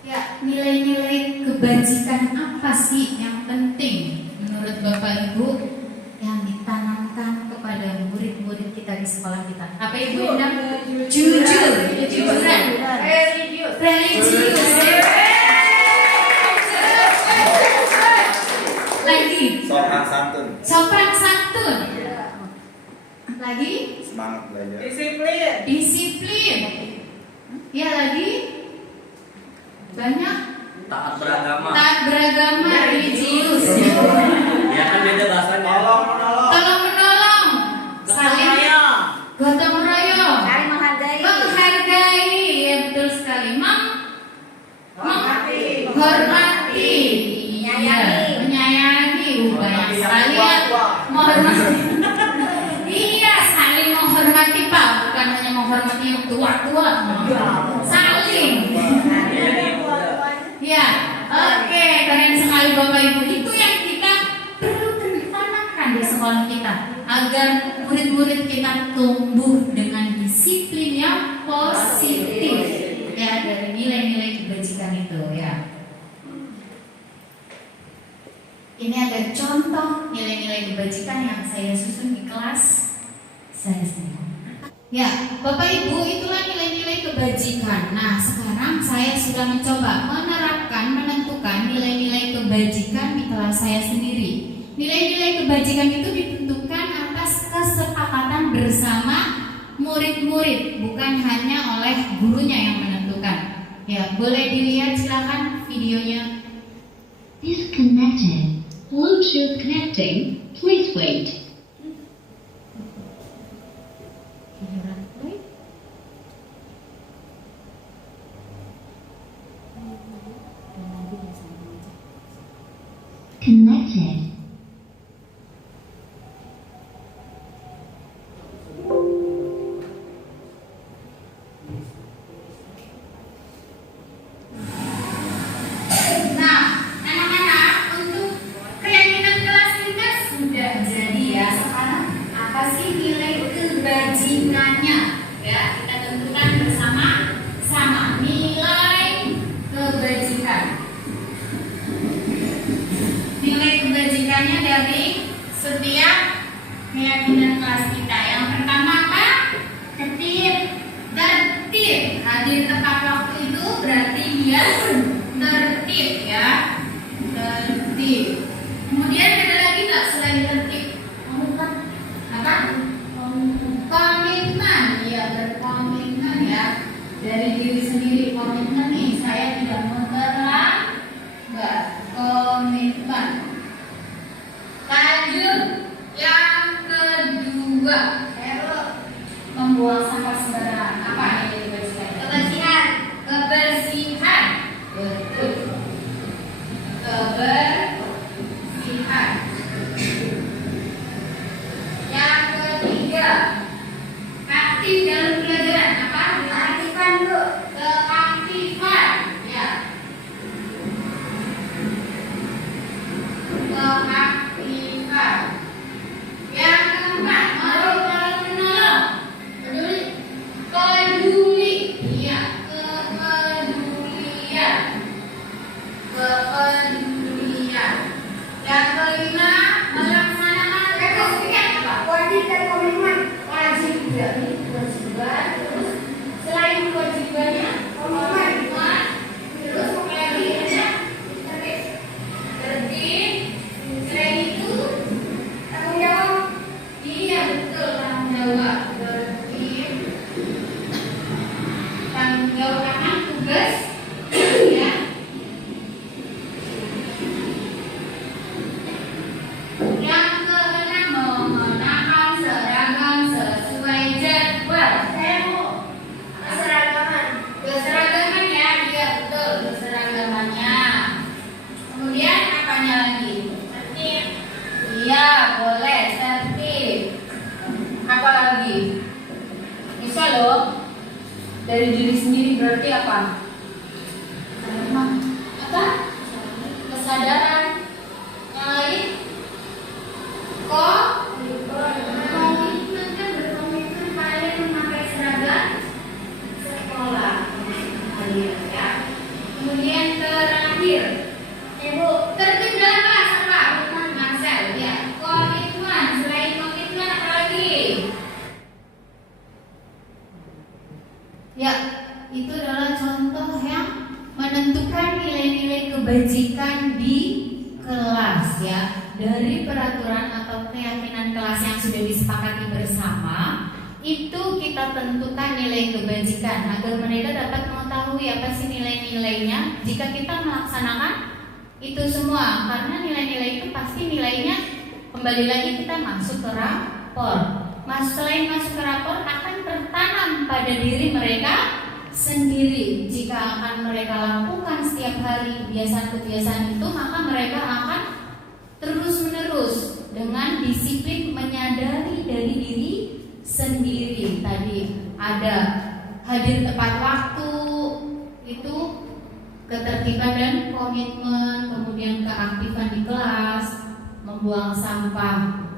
Ya, nilai-nilai kebajikan apa sih yang penting menurut Bapak Ibu yang ditanamkan kepada murid-murid kita di sekolah kita? Apa Ibu bilang? Jujur, kejujuran, religius. Lagi, Sopan santun, sopan santun. Lagi, semangat belajar. disiplin. Ya lagi, banyak. Taat beragama. Taat beragama, religius. Ya kan beda bahasanya. Tolong menolong, saling gotong royong, Saling menghargai. menghargai, ya betul sekali. Menghormati, menyayangi, banyak sekali ya. Menghormati, iya saling menghormati Pak, bukan hanya menghormati yang tua-tua, saling. Ya, oke, keren sekali Bapak Ibu. Itu yang kita perlu tanamkan di sekolah kita agar murid-murid kita tumbuh dengan disiplin yang positif. Ya, dari nilai-nilai kebajikan itu ya. Ini ada contoh nilai-nilai kebajikan yang saya susun di kelas saya sendiri. Ya, Bapak Ibu, itulah nilai-nilai kebajikan. Nah, sekarang saya sudah mencoba menentukan nilai-nilai kebajikan di kelas saya sendiri. Nilai-nilai kebajikan itu ditentukan atas kesepakatan bersama murid-murid, bukan hanya oleh gurunya yang menentukan. Ya, boleh dilihat silakan videonya. Disconnected. Bluetooth connecting. Please wait. Connected. nilai kebajikannya dari setiap keyakinan kelas kita. Yang pertama apa? Tertib. Hadir tepat waktu itu berarti dia tertib ya. Tertib. Kemudian ada lagi nggak selain tertib? Apa? Komitmen. Ya, berkomitmen ya. Dari diri sendiri komitmen nih, saya tidak mau terlambat. Komitmen. Lanjut yang kedua, membuang sampah sembarangan. Apa ini kebersihan? Kebersihan. Betul. Kebersihan. Yang ketiga, aktif dalam pelajaran. Apa? Keaktifan dulu. Keaktifan. Ya. Keaktifan. Yang keempat, menolong. Peduli. Iya, kepedulian. Kepedulian. Yang kelima, melaksanakan kewajiban. Wajib dan komitmen. Wajib dari kewajiban. Terus selain kewajibannya, komitmen. Terus apa lagi ada? Tertib. Selain itu, tanggung jawab. Iya betul, tanggung jawab. Tertib. Tanggung jawab akan tugas. Ya. Yang keenam, mengenakan seragam sesuai jadwal. Keseragaman ya, iya betul, keseragamannya. Kemudian apanya lagi? Tertib. Iya, boleh tertib. Apa lagi? Bisa loh. Dari diri sendiri berarti apa? Apa? Kesadaran. Yang lain? Komitmen kan, berkomitmen kalian memakai seragam sekolah kalian ya. Kemudian terakhir, Ibu, tertib dalam kelas apa? Marcel ya. Komitmen. Selain komitmen apa lagi? Ya, itu adalah contoh yang menentukan nilai-nilai kebajikan di kelas ya. Dari peraturan atau keyakinan kelas yang sudah disepakati bersama, itu kita tentukan nilai kebajikan agar mereka dapat mengetahui apa sih nilai-nilainya jika kita melaksanakan itu semua. Karena nilai-nilai itu pasti nilainya kembali lagi kita masuk ke rapor. Selain masuk ke rapor akan tertanam pada diri mereka sendiri. Jika akan mereka lakukan setiap hari kebiasaan-kebiasaan itu, maka mereka akan terus-menerus dengan disiplin menyadari dari diri sendiri. Tadi ada hadir tepat waktu, itu ketertiban dan komitmen, kemudian keaktifan di kelas, membuang sampah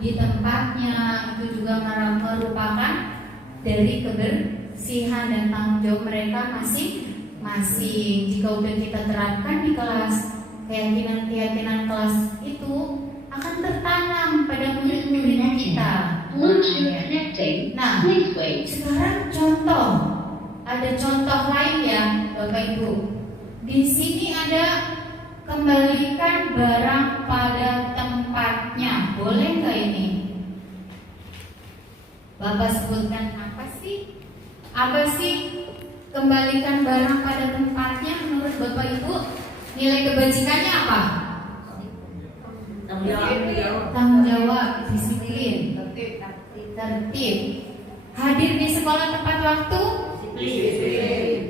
di tempatnya, itu juga merupakan dari kebersihan dan tanggung jawab mereka masing-masing. Jika udah kita terapkan di kelas, keyakinan-keyakinan kelas itu akan tertanam pada murid-murid kita. Once you're connecting, Nah, please wait. sekarang contoh, ada contoh lain ya, Bapak Ibu. Di sini ada kembalikan barang pada tempatnya. Boleh nggak ini? Bapak sebutkan apa sih? Apa sih kembalikan barang pada tempatnya menurut Bapak Ibu? Nilai kebajikannya apa? Tanggung jawab, disiplin, tertib. Hadir di sekolah tepat waktu,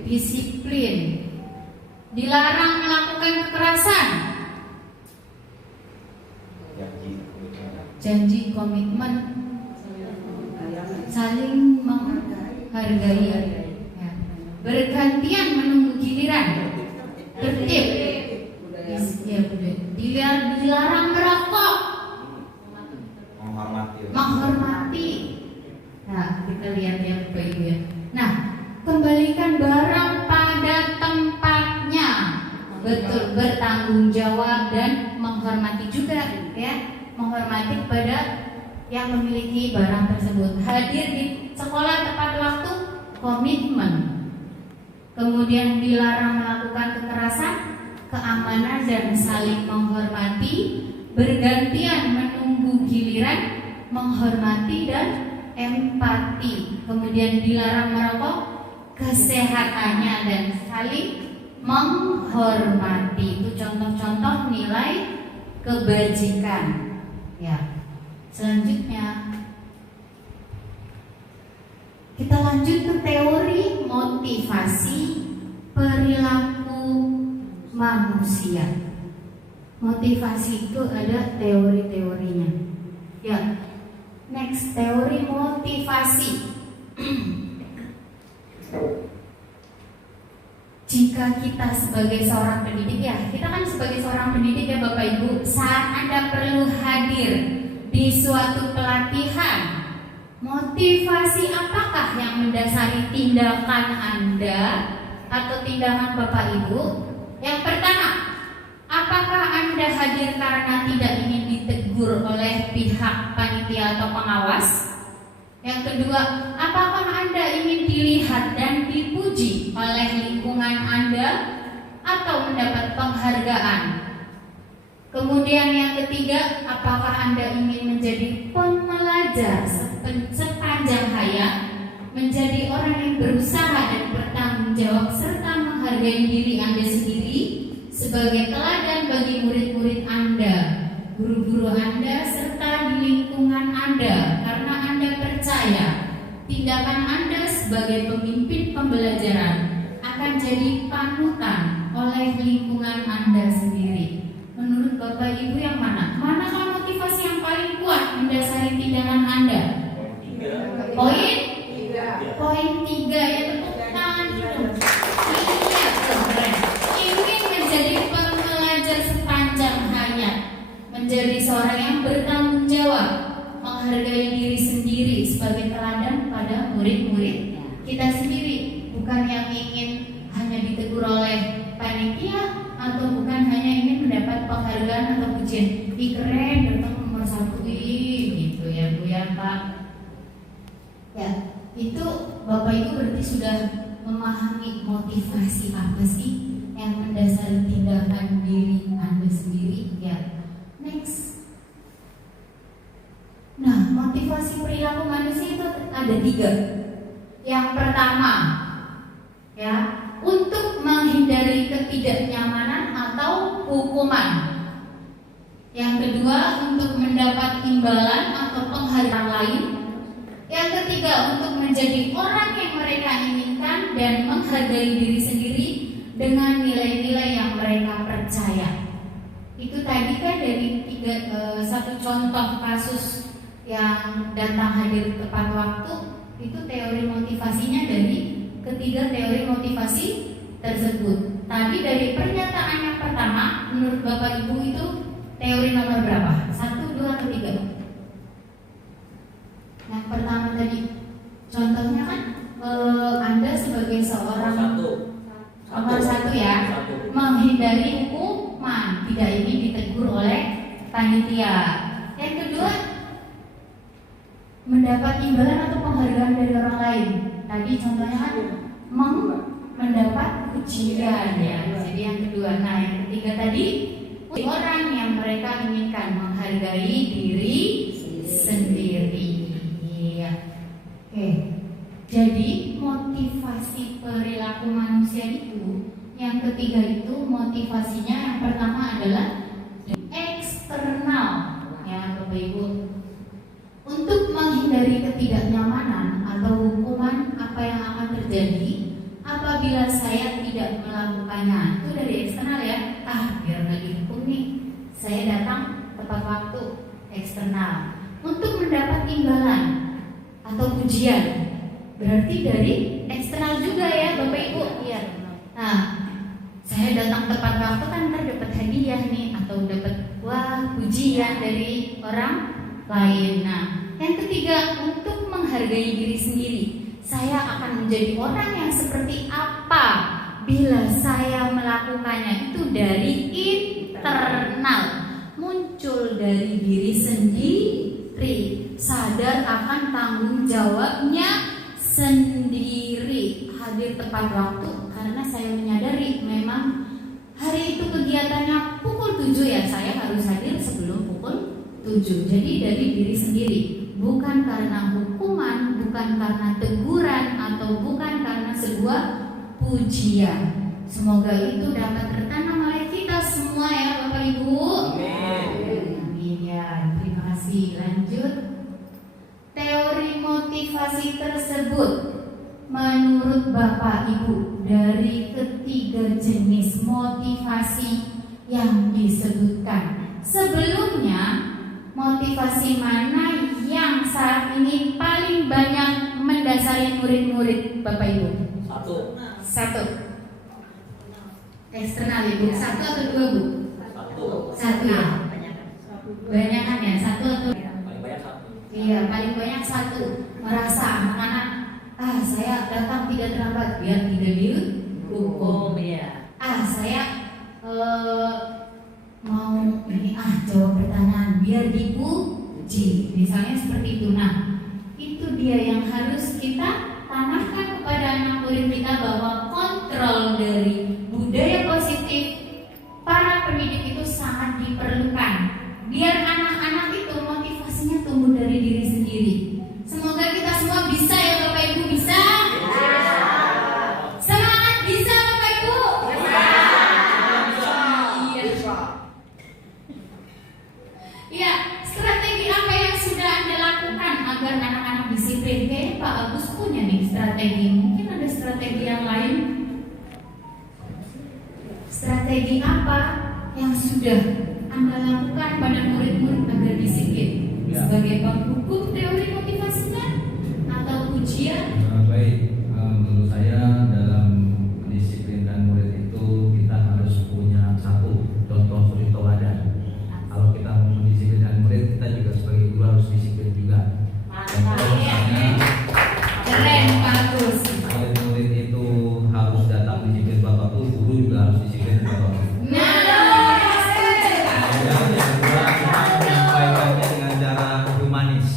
disiplin. Dilarang melakukan kekerasan, janji komitmen, saling menghargai, ya. Bergantian menunggu giliran, tertib. Ya, dilarang merokok, menghormati. Nah, kita lihat ya Bapak Ibu ya. Nah, kembalikan barang pada tempatnya. Betul, bertanggung jawab dan menghormati juga, ya, menghormati kepada yang memiliki barang tersebut. Hadir di sekolah tepat waktu, komitmen. Kemudian dilarang melakukan kekerasan, keamanan dan saling menghormati, bergantian menunggu giliran, menghormati dan empati. Kemudian dilarang merokok, kesehatannya dan saling menghormati. Itu contoh-contoh nilai kebajikan. Ya. Selanjutnya kita lanjut ke teori motivasi perilaku manusia. Motivasi itu ada teori-teorinya. Ya. Next, teori motivasi. Jika kita sebagai seorang pendidik, ya, kita kan sebagai seorang pendidik ya Bapak Ibu, saat Anda perlu hadir di suatu pelatihan, motivasi apakah yang mendasari tindakan Anda atau tindakan Bapak Ibu? Yang pertama, apakah Anda hadir karena tidak ingin ditegur oleh pihak panitia atau pengawas? Yang kedua, apakah Anda ingin dilihat dan dipuji oleh lingkungan Anda atau mendapat penghargaan? Kemudian yang ketiga, apakah Anda ingin menjadi pembelajar sepanjang hayat, menjadi orang yang berusaha dan bertanggung jawab serta menghargai diri Anda sendiri sebagai teladan bagi murid-murid Anda, guru-guru Anda serta di lingkungan Anda, karena Anda percaya tindakan Anda sebagai pemimpin pembelajaran akan jadi panutan oleh lingkungan Anda sendiri. Menurut Bapak Ibu yang mana? Manakah motivasi yang paling kuat mendasari tindakan Anda? Poin 3 ya, tepuk tangan dulu. Iya, keren. Ingin menjadi pembelajar sepanjang hayat, menjadi seorang yang bertanggung jawab, menghargai diri sendiri sebagai teladan pada murid-murid kita sendiri, bukan yang ingin hanya ditegur oleh panitia atau bukan hanya ingin mendapat penghargaan atau pujian. Ih keren, datang nomor 1 gitu ya Bu ya Pak. Ya, itu Bapak Ibu berarti sudah memahami motivasi apa sih yang mendasari tindakan diri Anda sendiri ya. Next. Nah, motivasi perilaku manusia itu ada 3. Yang pertama, ya, untuk menghindari ketidaknyamanan atau hukuman. Yang kedua, untuk mendapat imbalan atau penghargaan lain. Yang ketiga, untuk menjadi orang yang mereka inginkan dan menghargai diri sendiri dengan nilai-nilai yang mereka percaya. Itu tadi kan dari satu contoh kasus yang datang hadir tepat waktu, itu teori motivasinya dari ketiga teori motivasi tersebut. Tadi dari pernyataan yang pertama, menurut Bapak Ibu itu teori nomor berapa? 1, 2, atau 3? Yang pertama tadi, contohnya kan Anda sebagai seorang nomor 1 ya, menghindari hukuman, tidak ingin ditegur oleh panitia. Yang kedua, mendapat imbalan atau penghargaan dari orang lain. Tadi contohnya kan mendapat pujian ya. Jadi yang kedua. Nah, yang ketiga tadi orang yang mereka inginkan, menghargai diri sendiri. Iya. Oke. Jadi motivasi perilaku manusia itu yang ketiga itu motivasinya yang pertama adalah eksternal ya Bapak Ibu. Untuk menghindari ketidaknyamanan atau hukuman apa yang akan terjadi apabila saya tidak melakukannya, itu dari eksternal ya. Biar nggak dihukum nih, saya datang tepat waktu, eksternal. Untuk mendapat imbalan atau pujian, berarti dari eksternal juga ya Bapak Ibu. Iya. Nah, saya datang tepat waktu kan ntar dapat hadiah nih atau dapat pujian dari orang lain. Nah, yang ketiga, untuk menghargai diri sendiri. Saya akan menjadi orang yang seperti apa bila saya melakukannya, itu dari eksternal, muncul dari diri sendiri, sadar akan tanggung jawabnya sendiri, hadir tepat waktu karena saya menyadari memang hari itu kegiatannya pukul 7 ya, saya harus hadir sebelum pukul 7. Jadi dari diri sendiri, bukan karena hukuman, bukan karena teguran, atau bukan karena sebuah pujian. Semoga itu dapat tertanam oleh kita semua ya Bapak Ibu. Amin ya. Terima kasih. Lanjut. Teori motivasi tersebut menurut Bapak Ibu dari ketiga jenis motivasi yang disebutkan sebelumnya, motivasi mana yang saat ini paling banyak mendasari murid-murid Bapak Ibu? Satu. Eksternal Ibu. Satu atau dua Bu? Satu ya. Banyakan ya. Satu atau? Iya, paling banyak satu. Merasa anak-anak, saya datang tidak terlambat biar tidak dihukum. Saya mau ini jawab pertanyaan biar dipuji, misalnya seperti itu. Nah, itu dia yang harus kita tanamkan kepada anak murid kita, bahwa kontrol dari budaya positif para pendidik itu sangat diperlukan, biar anak-anak itu motivasinya tumbuh dari diri sendiri. Semoga kita semua bisa ya Bapak Ibu, bisa? Semangat, bisa Bapak Ibu? Iya, strategi apa yang sudah Anda lakukan agar anak-anak disiplin? Kayaknya Pak Agus punya nih strategi. Mungkin ada strategi yang lain. Strategi apa yang sudah Anda lakukan pada murid-murid agar disiplin? Sebagai penghukum teori motivasinya atau ujian? Baik, menurut saya dalam mendisiplinkan murid itu kita harus punya satu contoh suri teladan. Kalau kita mau mendisiplinkan murid, kita juga sebagai guru harus disiplin juga. Keren, bagus. Murid itu harus datang disiplin Bapak Guru, guru juga harus disiplin Bapak Guru. Yang kedua, kita menyampaikannya dengan cara humanis.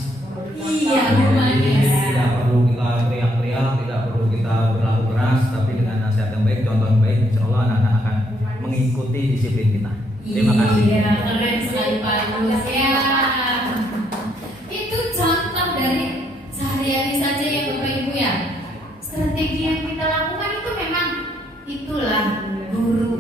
Iya, humanis. Tidak perlu kita teriak-teriak, tidak perlu kita berlaku keras, tapi dengan nasihat yang baik, contoh yang baik, insya Allah anak-anak akan mengikuti disiplin kita. Terima kasih. Iya, keren sekali Pak Agus ya. Itu contoh dari sehari-hari saja ya Bapak Ibu ya. Strategi yang kita lakukan itu memang itulah guru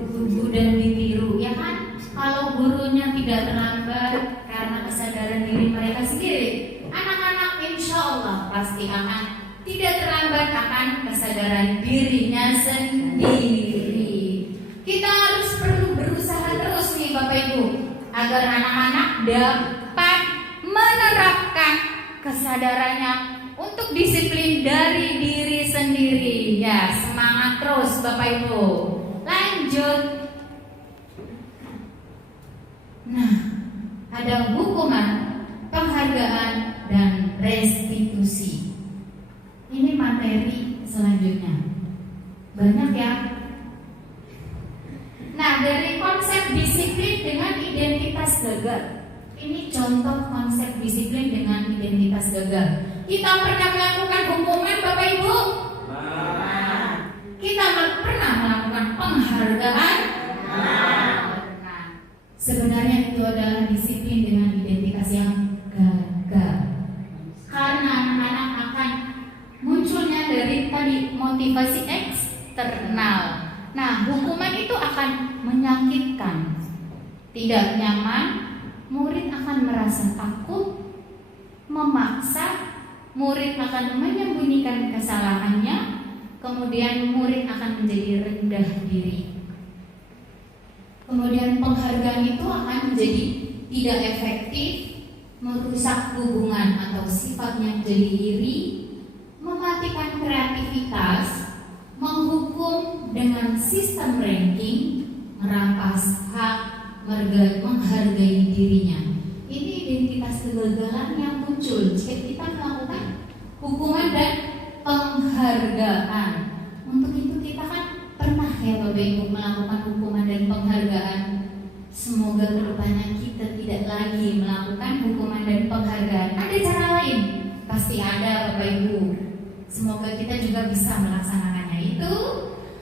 dan ditiru ya kan. Kalau gurunya tidak terlambat karena kesadaran diri mereka sendiri, anak-anak insya Allah pasti akan tidak terlambat akan kesadaran dirinya sendiri. Kita harus perlu berusaha terus nih Bapak Ibu, agar anak-anak dapat menerapkan kesadarannya untuk disiplin dari diri sendiri. Ya, semangat terus Bapak Ibu. Lanjut. Nah, ada hukuman, penghargaan, dan restitusi. Ini materi selanjutnya. Banyak ya. Nah, dari konsep disiplin dengan identitas gagal. Ini contoh konsep disiplin dengan identitas gagal. Kita pernah melakukan hukuman Bapak Ibu? Kita pernah melakukan penghargaan? Sebenarnya itu adalah disiplin dengan identitas yang gagal. Karena anak-anak akan munculnya dari tadi motivasi eksternal. Nah, hukuman itu akan menyakitkan, tidak nyaman, murid akan merasa takut, memaksa, murid akan menyembunyikan kesalahannya, kemudian murid akan menjadi rendah diri. Kemudian penghargaan itu akan menjadi tidak efektif, merusak hubungan atau sifatnya menjadi iri, mematikan kreativitas, menghukum dengan sistem ranking, merampas hak, menghargai dirinya. Ini identitas kegagalan yang muncul jika kita melakukan hukuman dan penghargaan. Untuk itu kita kan pernah ya Bapak Ibu melakukan hukuman dan penghargaan Semoga kedepannya kita tidak lagi melakukan hukuman dan penghargaan. Ada cara lain, pasti ada Bapak Ibu. Semoga kita juga bisa melaksanakannya. Itu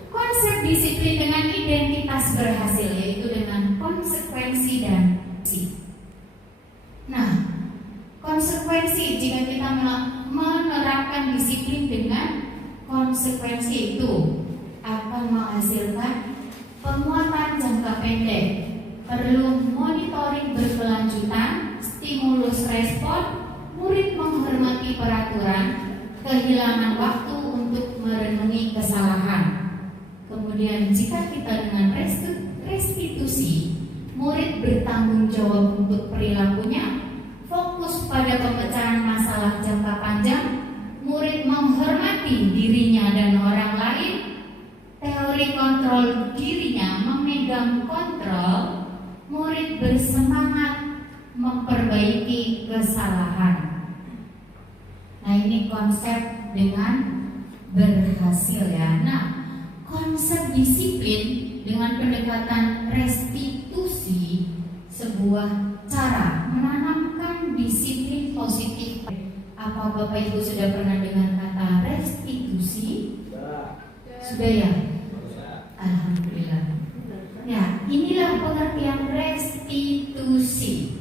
konsep disiplin dengan identitas berhasil, yaitu dengan konsekuensi dan aksi. Nah, konsekuensi jika kita menerapkan disiplin dengan konsekuensi itu akan menghasilkan penguatan jangka pendek. Perlu monitoring berkelanjutan, stimulus respon, murid menghormati peraturan, kehilangan waktu untuk merenungi kesalahan. Kemudian jika kita dengan restitusi, murid bertanggung jawab untuk perilakunya, fokus pada pemecahan masalah jangka panjang, murid menghormati dirinya dan orang lain, teori kontrol dirinya memegang kontrol, murid bersemangat memperbaiki kesalahan. Nah, ini konsep dengan berhasil ya. Nah, konsep disiplin dengan pendekatan restitusi sebuah cara menanamkan disiplin positif. Apa Bapak Ibu sudah pernah dengar kata restitusi? Sudah ya? Alhamdulillah. Ya, inilah pengertian restitusi.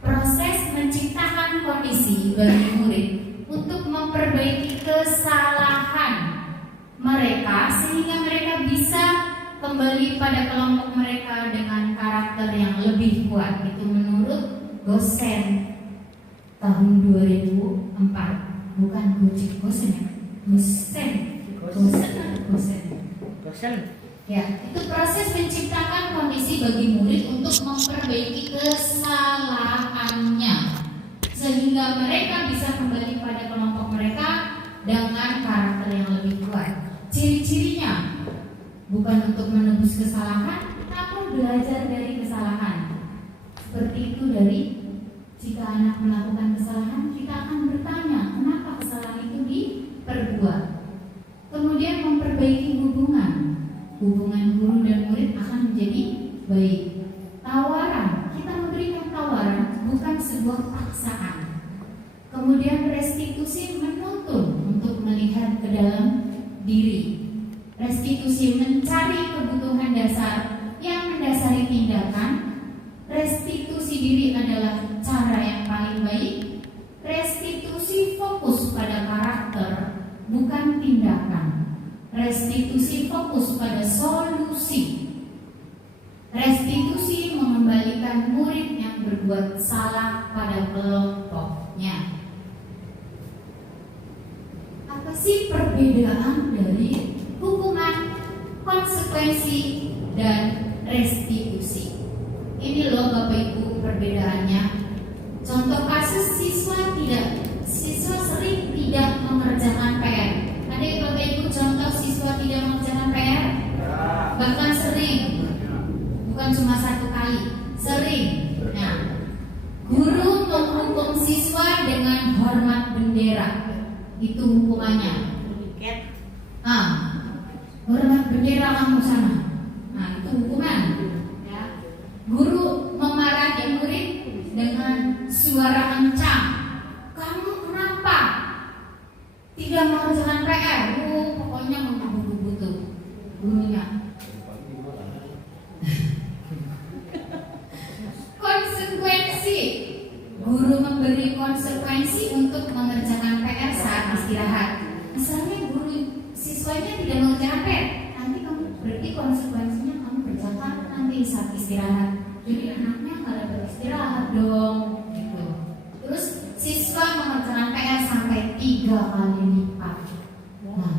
Proses menciptakan kondisi bagi murid untuk memperbaiki kesalahan mereka sehingga mereka bisa kembali pada kelompok mereka dengan karakter yang lebih kuat. Itu menurut dosen tahun 2004. Bukan Gojek, dosen ya? Dosen. Ya, itu proses menciptakan kondisi bagi murid untuk memperbaiki kesalahannya sehingga mereka bisa kembali pada kelompok mereka dengan karakter yang lebih kuat. Ciri-cirinya bukan untuk menebus kesalahan, namun belajar dari kesalahan. Seperti itu dari jika anak melakukan kesalahan, kita akan bertanya kenapa kesalahan itu diperbuat. Kemudian memperbaiki hubungan guru dan murid akan menjadi baik. Tawaran, kita memberikan tawaran bukan sebuah paksaan. Kemudian restitusi menuntun untuk melihat ke dalam diri. Restitusi mencari kebutuhan dasar yang mendasari tindakan. Restitusi diri adalah cara yang paling baik. Restitusi fokus pada karakter, bukan tindakan. Restitusi fokus pada solusi. Restitusi mengembalikan murid yang berbuat salah pada kelompoknya. Apa sih perbedaan dari hukuman, konsekuensi, dan restitusi? Ini loh Bapak Ibu perbedaannya. Contoh kasus siswa sering tidak mengerjakan PR. Ada yang Bapak Ibu contoh siswa tidak mengerjakan PR? Bahkan sering, bukan cuma satu kali, sering. Nah, guru menghukum siswa dengan hormat bendera, itu hukumannya. Hormat bendera kamu sana. Nah, itu hukuman. Ya. Guru memarahi murid dengan suara kencang. Kamu kenapa tidak mengerjakan PR? Pokoknya menggebu-gebu tuh gurunya. Konsekuensi, guru memberi konsekuensi untuk mengerjakan PR saat istirahat. Misalnya guru siswanya tidak mengerjakan PR, nanti kamu berarti konsekuensinya kamu kerjakan nanti saat istirahat. Jadi anaknya nggak dapat istirahat dong, gitu. Terus siswa mengerjakan PR sampai 3 kali lipat. Nah,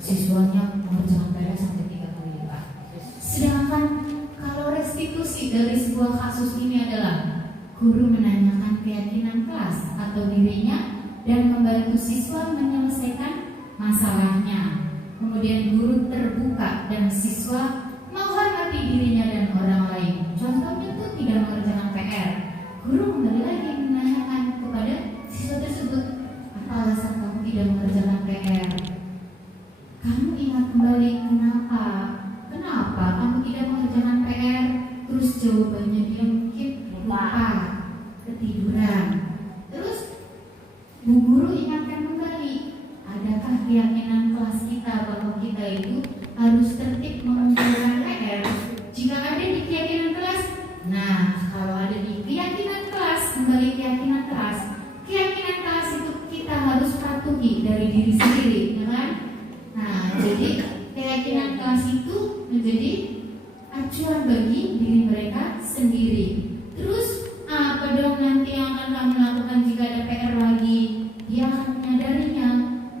siswanya mengerjakan PR sampai 3 kali lipat. Sedangkan kalau restitusi dari sebuah kasus ini adalah guru menanyakan keyakinan kelas atau dirinya dan membantu siswa menyelesaikan masalahnya. Kemudian guru terbuka dan siswa menghormati dirinya dan orang lain. Contohnya itu tidak mengerjakan PR. Guru kembali lagi menanyakan kepada siswa tersebut, apa alasan kamu tidak mengerjakan PR? Kamu ingat kembali kenapa kamu tidak mengerjakan PR? jawabannya, dia mungkin lupa, ketiduran. Terus Bu Guru ingatkan kembali, adakah keyakinan kelas kita bahwa kita itu harus tertib mengumpulkan PR? Jika ada di keyakinan kelas, nah kalau ada di keyakinan kelas, kembali keyakinan kelas itu kita harus patuhi dari diri sendiri, ya kan? Nah, jadi keyakinan kelas itu menjadi acuan bagi diri mereka sendiri. Terus apa dong nanti yang akan kamu lakukan jika ada PR lagi? Dia akan menyadarinya,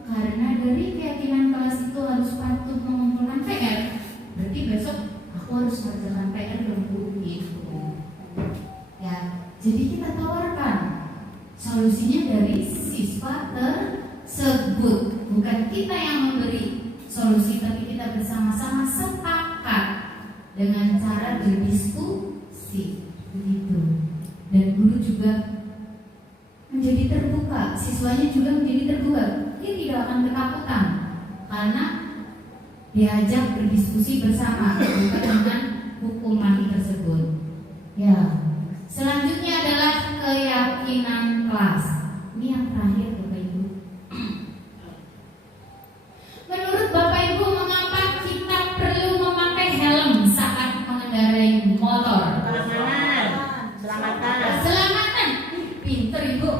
karena dari keyakinan kelas itu harus patuh mengumpulkan PR. Berarti besok aku harus mengerjakan PR dong Bu, gitu. Ya, jadi kita tawarkan solusinya dari siswa tersebut, bukan kita yang memberi solusi, tapi kita bersama-sama sepakat dengan cara berdiskusi, begitu. Dan guru juga menjadi terbuka, siswanya juga menjadi terbuka. Dia tidak akan ketakutan karena diajak berdiskusi bersama, bukan dengan hukuman tersebut. Ya, selanjutnya adalah keyakinan kelas. Ini yang terakhir, Bapak Ibu. Menurut Bapak Ibu, mengapa kita perlu memakai helm saat mengendarai motor? Keselamatan. Pinter Ibu.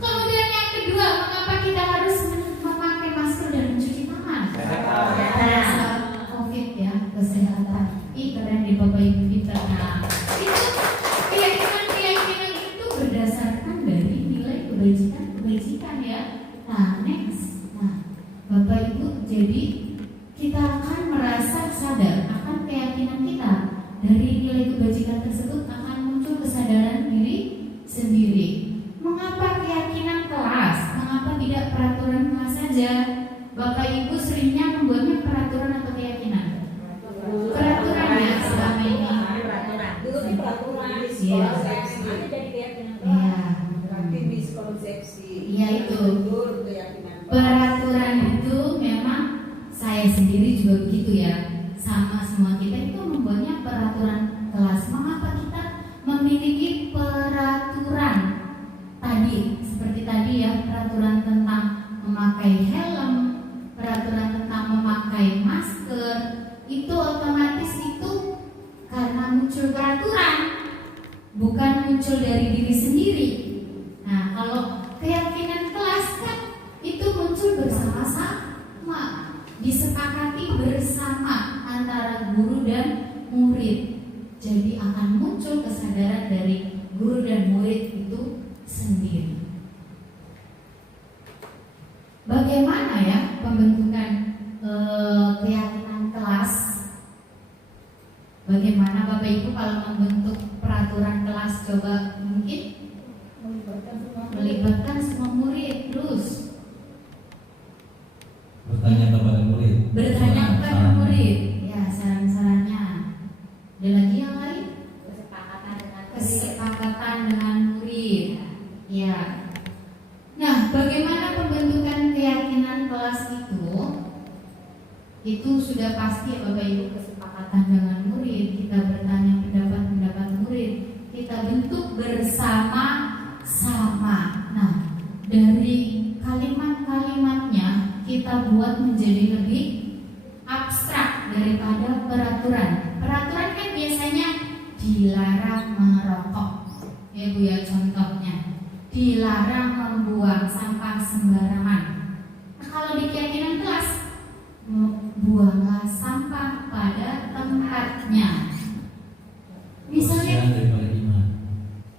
Kemudian yang kedua, mengapa kita harus memakai masker dan mencuci tangan? COVID ya, kesehatan. Ih, keren di Bapak Ibu kita. Nah, itu keyakinan itu berdasarkan dari nilai kebajikan ya. Nah, next. Nah, Bapak Ibu, jadi kita akan merasa sadar akan keyakinan kita. Dari nilai kebajikan tersebut akan muncul kesadaran diri sendiri. Mengapa keyakinan kelas? Mengapa tidak peraturan kelas saja? Bapak Ibu seringnya membuatnya peraturan atau keyakinan? Peraturan ya selama ini. Dulu sih peraturan, Iya. sekarang jadi keyakinan. Iya. Berarti miskonsepsi. Iya, itu. Mundur keyakinan. Peraturan itu memang saya sendiri juga begitu ya. Sama semua kita itu membuatnya peraturan kelas. Mengapa kita memiliki peraturan tadi? Seperti tadi ya, peraturan tentang memakai helm, peraturan tentang memakai masker. Itu otomatis itu karena muncul peraturan, bukan muncul dari diri sendiri. Nah, kalau keyakinan kelas kan itu muncul bersama-sama, disepakati bersama antara guru dan murid. Jadi akan muncul kesadaran dari guru dan murid itu sendiri. Bagaimana ya pembentukan keyakinan kelas? Bagaimana Bapak Ibu kalau membentuk peraturan kelas? Coba mungkin melibatkan semua murid. Terus Bertanya kepada murid. bertanya kepada murid, ya saran-sarannya. Ada lagi yang lain? Kesepakatan dengan murid. Ya. Nah, bagaimana pembentukan keyakinan kelas itu? Itu sudah pasti ya Bapak Ibu, kesepakatan dengan murid. Kita bertanya pendapat murid. Kita bentuk bersama-sama. Nah, dari kalimat-kalimatnya kita buat menjadi lebih abstrak daripada peraturan. Peraturan kan biasanya dilarang merokok, ya Bu ya, contohnya dilarang membuang sampah sembarangan. Nah, kalau di keyakinan kelas, buanglah sampah pada tempatnya. Misalnya, Kebersihan daripada iman.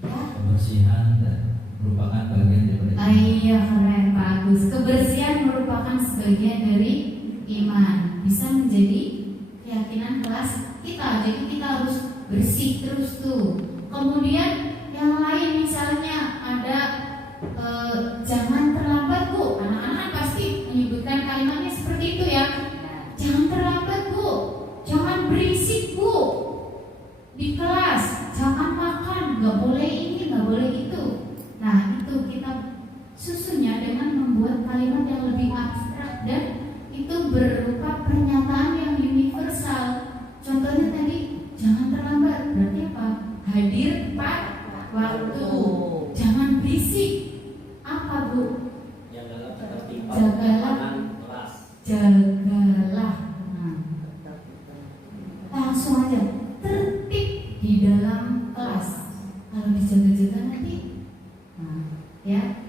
ya, Kebersihan dan merupakan bagian daripada iman. iya keren, bagus. Kebersihan merupakan sebagian dari iman. Bisa menjadi keyakinan kelas kita. Jadi kita harus bersih terus tuh. Kemudian yang lain misalnya ada jangan terlambat Bu. Anak-anak pasti menyebutkan kalimatnya seperti itu ya. Jangan terlambat Bu. Jangan berisik Bu. Di kelas jangan makan, nggak boleh ini, nggak boleh itu. Nah itu kita susunnya dengan membuat kalimat yang lebih abstrak dan itu berupa pernyataan yang universal. Contohnya tadi, jangan terlambat. hadir tepat waktu, jangan berisik. Apa Bu? Jagalah ketertiban Jagalah. kelas. Jagalah. Nah, langsung aja tertib di dalam kelas. Kalau dijaga-jaga nanti, nah, ya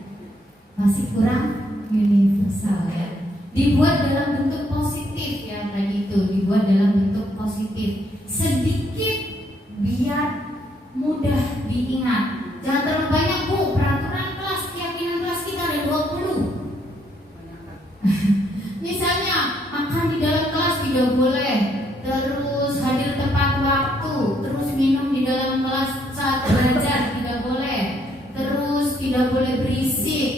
masih kurang universal ya. Dibuat dalam bentuk positif ya tadi itu, dibuat dalam bentuk positif. Sedikit biar mudah diingat. Jangan terlalu banyak Bu, peraturan kelas, keyakinan kelas kita ada 20. Misalnya makan di dalam kelas tidak boleh, terus hadir tepat waktu, terus minum di dalam kelas saat belajar tidak boleh, terus tidak boleh berisik,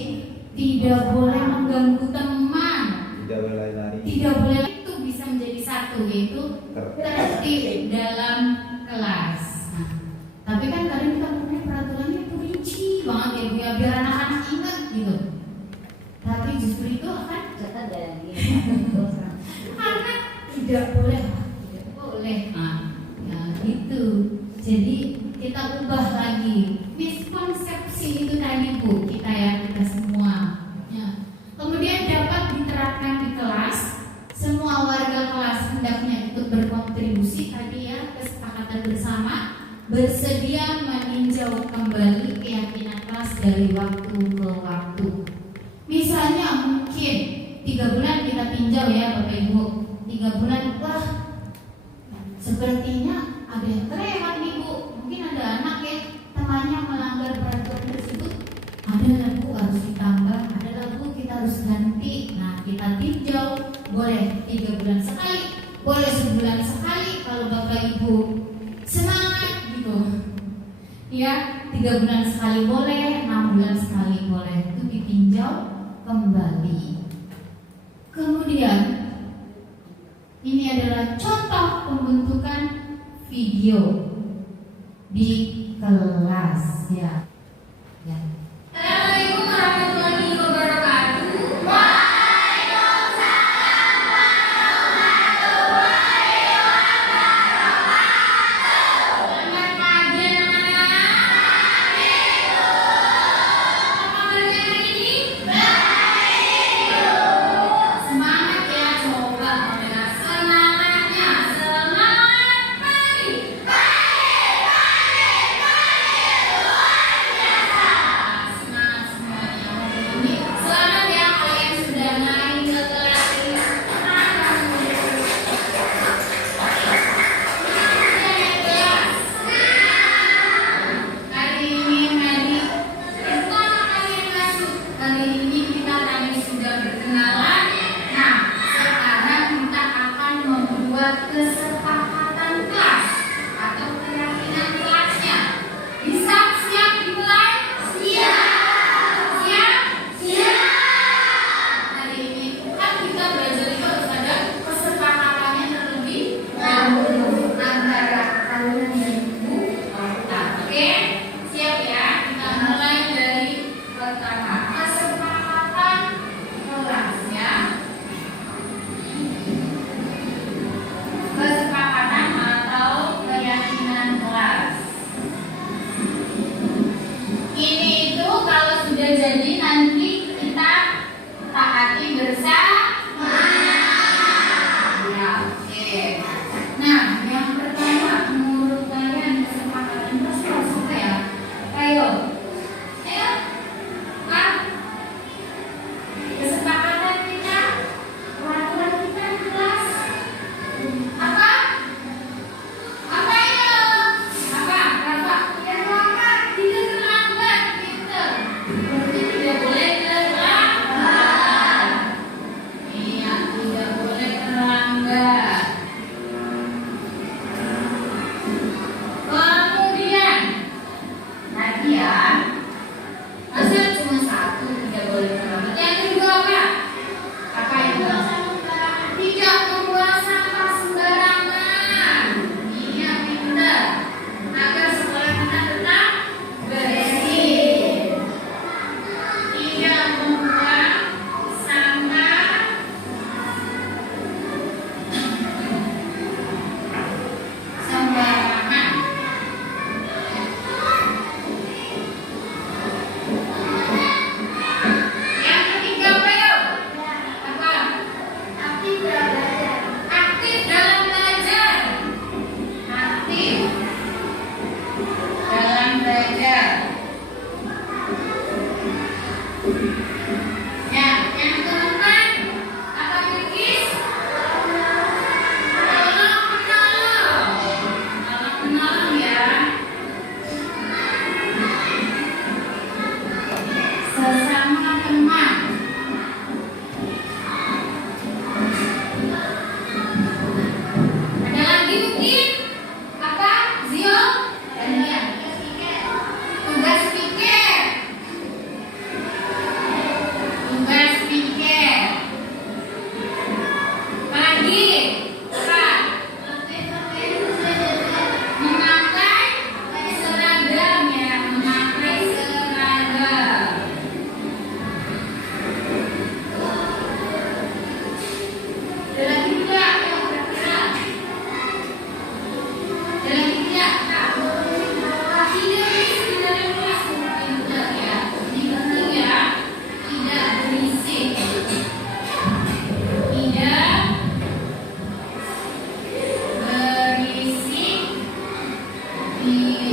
tidak boleh mengganggu teman, Tidak boleh lari-lari. tidak boleh. Itu bisa menjadi satu, yaitu tertib dalam kelas. Nah, tapi kan kadang kita punya peraturannya itu rinci banget ya, biar anak-anak ingat gitu. Tapi justru itu akan anak tidak boleh, tidak boleh. Nah, itu. Jadi kita ubah lagi miskonsepsi itu tadi Bu, kita semua. Ya. Kemudian dapat diterapkan di kelas. Semua warga kelas hendaknya ikut berkontribusi tadi ya, kesepakatan bersama, bersedia meninjau kembali keyakinan kelas dari waktu ke waktu. Misalnya mungkin 3 bulan kita tinjau ya Bapak Ibu, 3 bulan, wah sepertinya ada yang kelewat nih Bu, mungkin ada anak yang temannya melanggar peraturan tersebut, ada lagu harus ditambah, ada lagu kita harus ganti. Nah kita tinjau, boleh 3 bulan sekali, boleh sebulan sekali. Kalau Bapak Ibu semangat gitu ya, 3 bulan sekali boleh, 6 bulan sekali boleh, itu ditinjau kembali. Kemudian ini adalah contoh pembentukan video di kelas ya. Ya. Assalamualaikum warahmatullahi wabarakatuh. Selamat pagi anak-anak. Apa kabarnya hari ini? Semangat ya, coba dengan semangatnya. Semangat pagi. Semangat semuanya. Ini selamat ya kalian sudah naik ke kelas ini. Hari ini pertama kali masuk. Kali ini kita tadi sudah berkenalan. Nah, sekarang kita akan membuat kesepakatan kelas atau keyakinan kelasnya. Bisa siap dimulai? Siap. Siap? Siap. Hari ini kan kita belajar itu harus ada kesepakatannya terlebih dahulu antara kalian dan ibu kita. Oke? Siap ya? Kita mulai dari pertama, kesepakatan kelas ya. Kesepakatan atau keyakinan kelas. Ini itu kalau sudah jadi nanti kita taati bersama. Ya, oke. Nah, yang pertama menurut kalian kesepakatan kelas itu apa ya?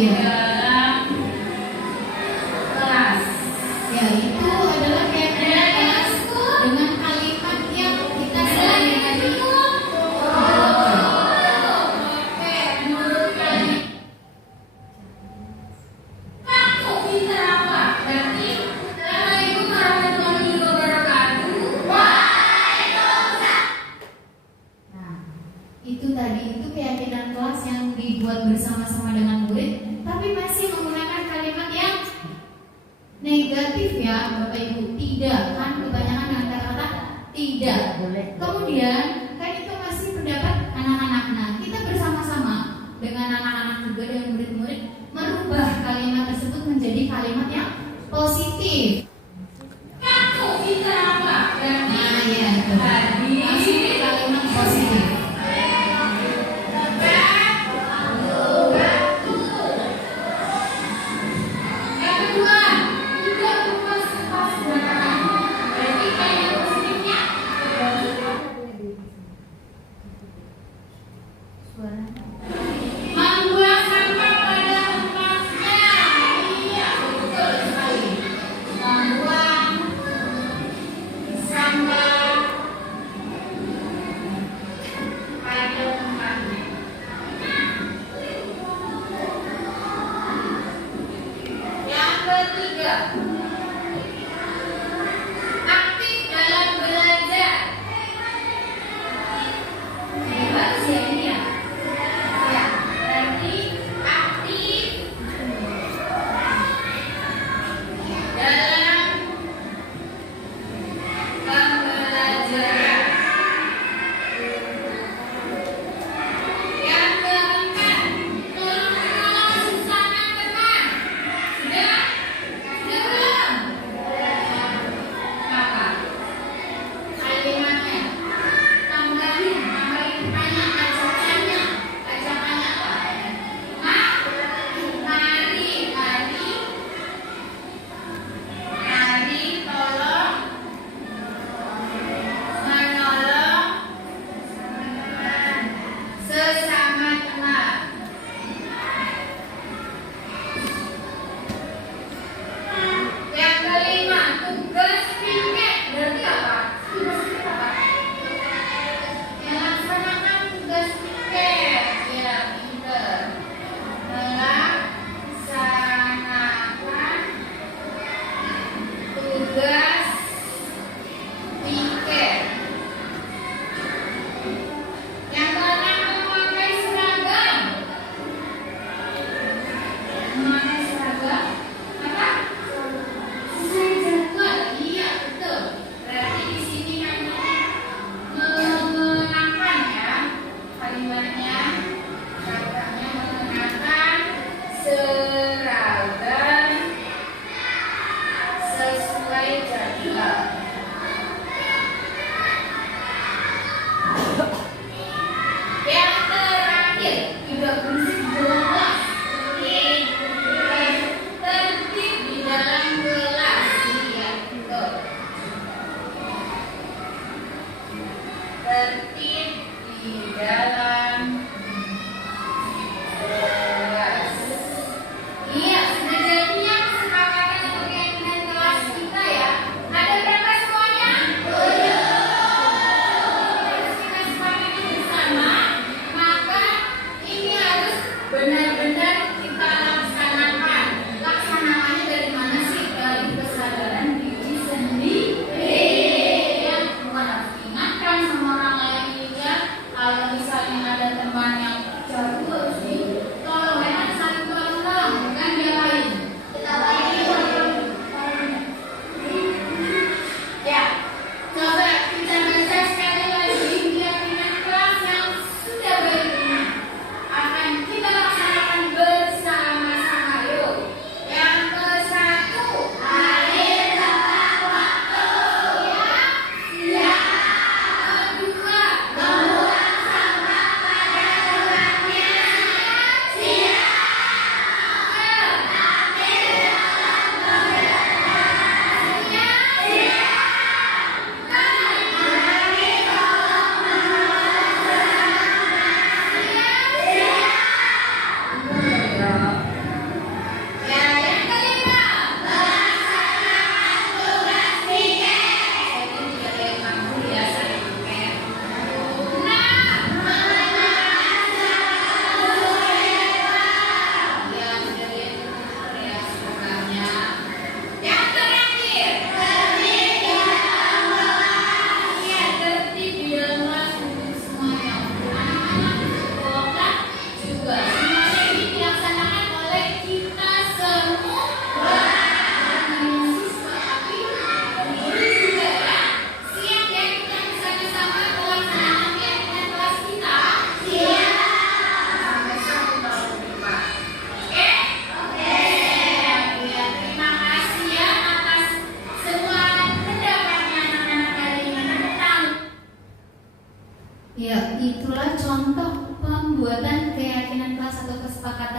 ya? dalam kelas. Ya, itu adalah keyakinan kelas dengan kalimat yang kita sehari-hari gunakan. Oke, menurut kalian kamu pintar apa? Berarti Assalamualaikum warahmatullahi wabarakatuh. Nah, itu tadi itu keyakinan kelas yang dibuat bersama-sama dengan murid, tapi masih menggunakan kalimat yang negatif ya, Bapak Ibu. Tidak, kan kebanyakan dengan kata-kata tidak. Kemudian kan itu masih pendapat anak-anak. Nah, kita bersama-sama dengan anak-anak juga dengan murid-murid merubah kalimat tersebut menjadi kalimat yang positif. Kamu pintar apa? Berarti Nah, ya itu. tadi Masuk ke kalimat positif. yang kedua, tidak lepas pas belakang. Berarti kalimat positifnya membuang sampah pada tempatnya. Iya, betul sekali.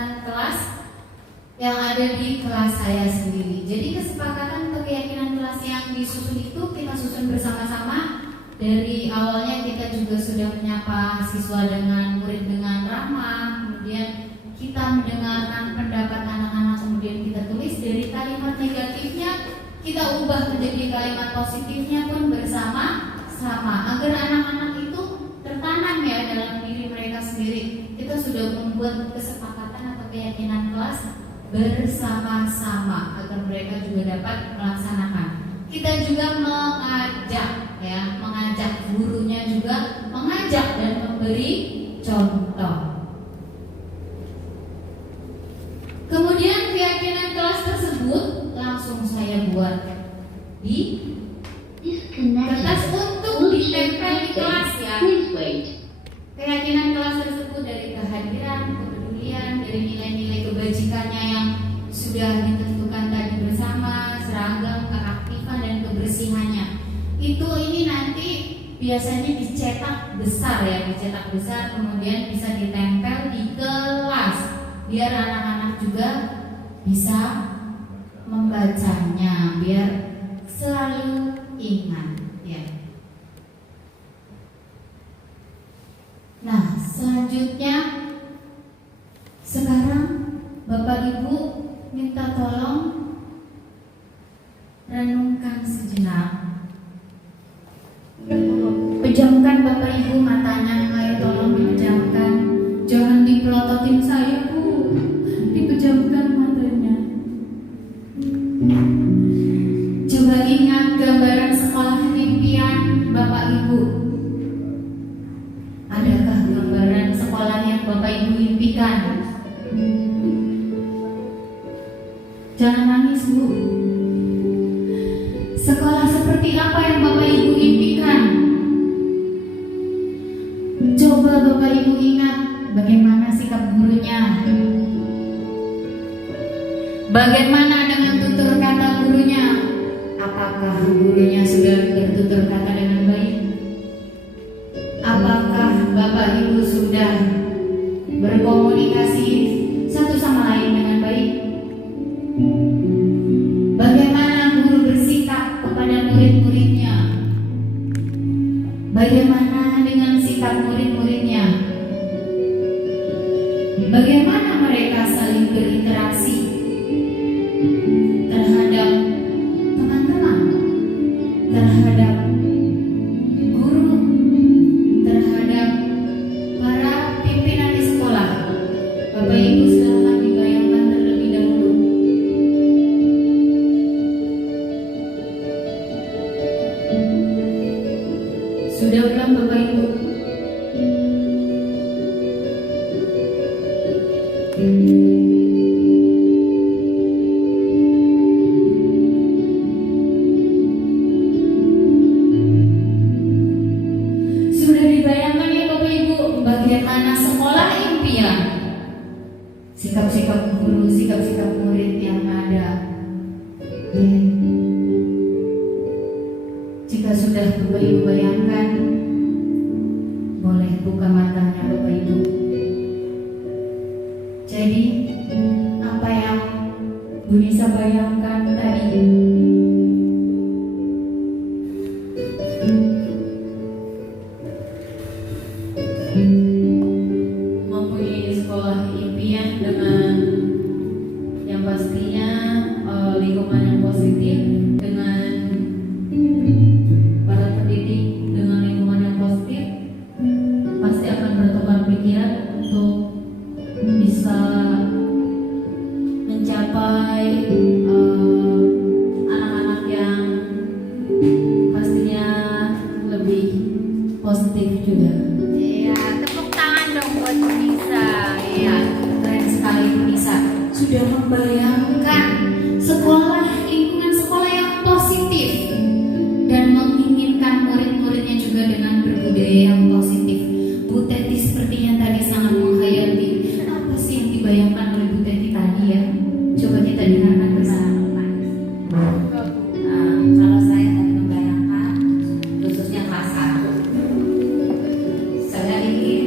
kesepakatan kelas yang ada di kelas saya sendiri. Jadi kesepakatan atau keyakinan kelas yang disusun itu kita susun bersama-sama. Dari awalnya kita juga sudah menyapa siswa dengan murid dengan ramah, kemudian kita mendengarkan pendapat anak-anak, kemudian kita tulis. Dari kalimat negatifnya kita ubah menjadi kalimat positifnya pun bersama-sama agar anak-anak itu tertanam ya dalam diri mereka sendiri. Kita sudah membuat kesepakatan atau keyakinan kelas bersama-sama agar mereka juga dapat melaksanakan. Kita juga mengajak gurunya juga mengajak dan memberi contoh. Kemudian keyakinan kelas tersebut langsung saya buat di kertas untuk ditempel di kelas ya. Keyakinan kelas tersebut dari kehadiran, kepedulian, dari nilai-nilai kebajikannya yang sudah ditentukan tadi bersama, seragam, keaktifan dan kebersihannya. Ini nanti biasanya dicetak besar ya, kemudian bisa ditempel di kelas biar anak-anak juga bisa membacanya, biar selalu ingat ya. Nah, selanjutnya sekarang Bapak Ibu minta tolong renungkan sejenak. Pejamkan Bapak Ibu matanya, ayo tolong dipejamkan. Jangan dipelototin saya Bu, dipejamkan matanya. Coba ingat gambaran sekolah impian Bapak Ibu. Adakah gambaran sekolah yang Bapak Ibu impikan? Jangan nangis Bu. Sekolah seperti apa yang Bapak Ibu impikan? Coba Bapak Ibu ingat bagaimana sikap gurunya. Bagaimana dengan tutur kata gurunya? Apakah gurunya sudah bertutur kata dengan baik? Apakah Bapak Ibu sudah berkomunikasi satu sama lain dengan baik? Bagaimana guru bersikap kepada murid-muridnya? Bagaimana dengan sikap murid-muridnya? Bagaimana mereka saling berinteraksi terhadap teman-teman, terhadap guru, terhadap para pimpinan di sekolah? Bapak Ibu silakan dibayangkan terlebih dahulu. Sudah belum Bapak Ibu? Sudah dibayangkan ya Bapak Ibu bagaimana sekolah impian? Sikap-sikap guru, sikap-sikap murid yang ada. Jika sudah Bapak Ibu bayangkan, boleh buka matanya Bapak Ibu. Jadi apa yang Bu Nisa bayangkan tadi? Mempunyai sekolah impian dengan yang pastinya lingkungan yang positif, dengan para pendidik dengan lingkungan yang positif, pasti akan bertukar pikiran untuk bisa mencapai anak-anak yang pastinya lebih positif juga. Iya, tepuk tangan dong buat Bu Nisa. Iya, keren sekali Bu Nisa. Sudah membayangkan sekolah, lingkungan sekolah yang positif dan menginginkan murid-muridnya juga dengan berbudaya yang positif. Bu Teti sepertinya tadi sangat menghayati. Apa sih yang dibayangkan oleh Bu Teti tadi ya? Coba kita dengarkan bersama. Kalau saya tadi membayangkan khususnya kelas 1, saya ingin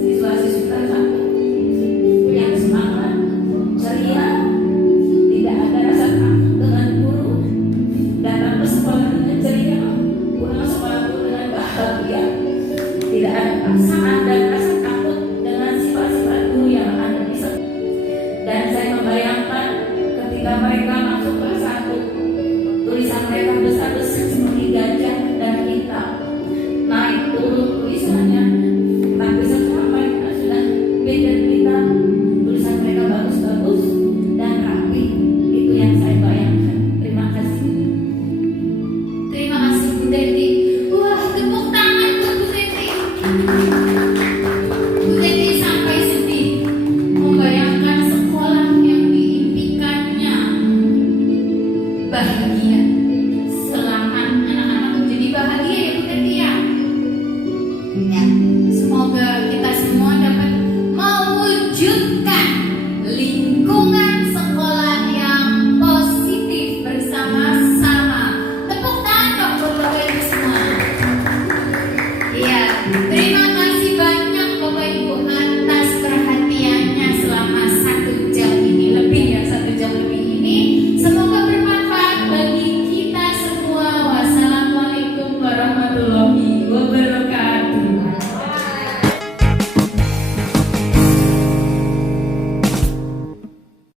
siswa-siswa Ingat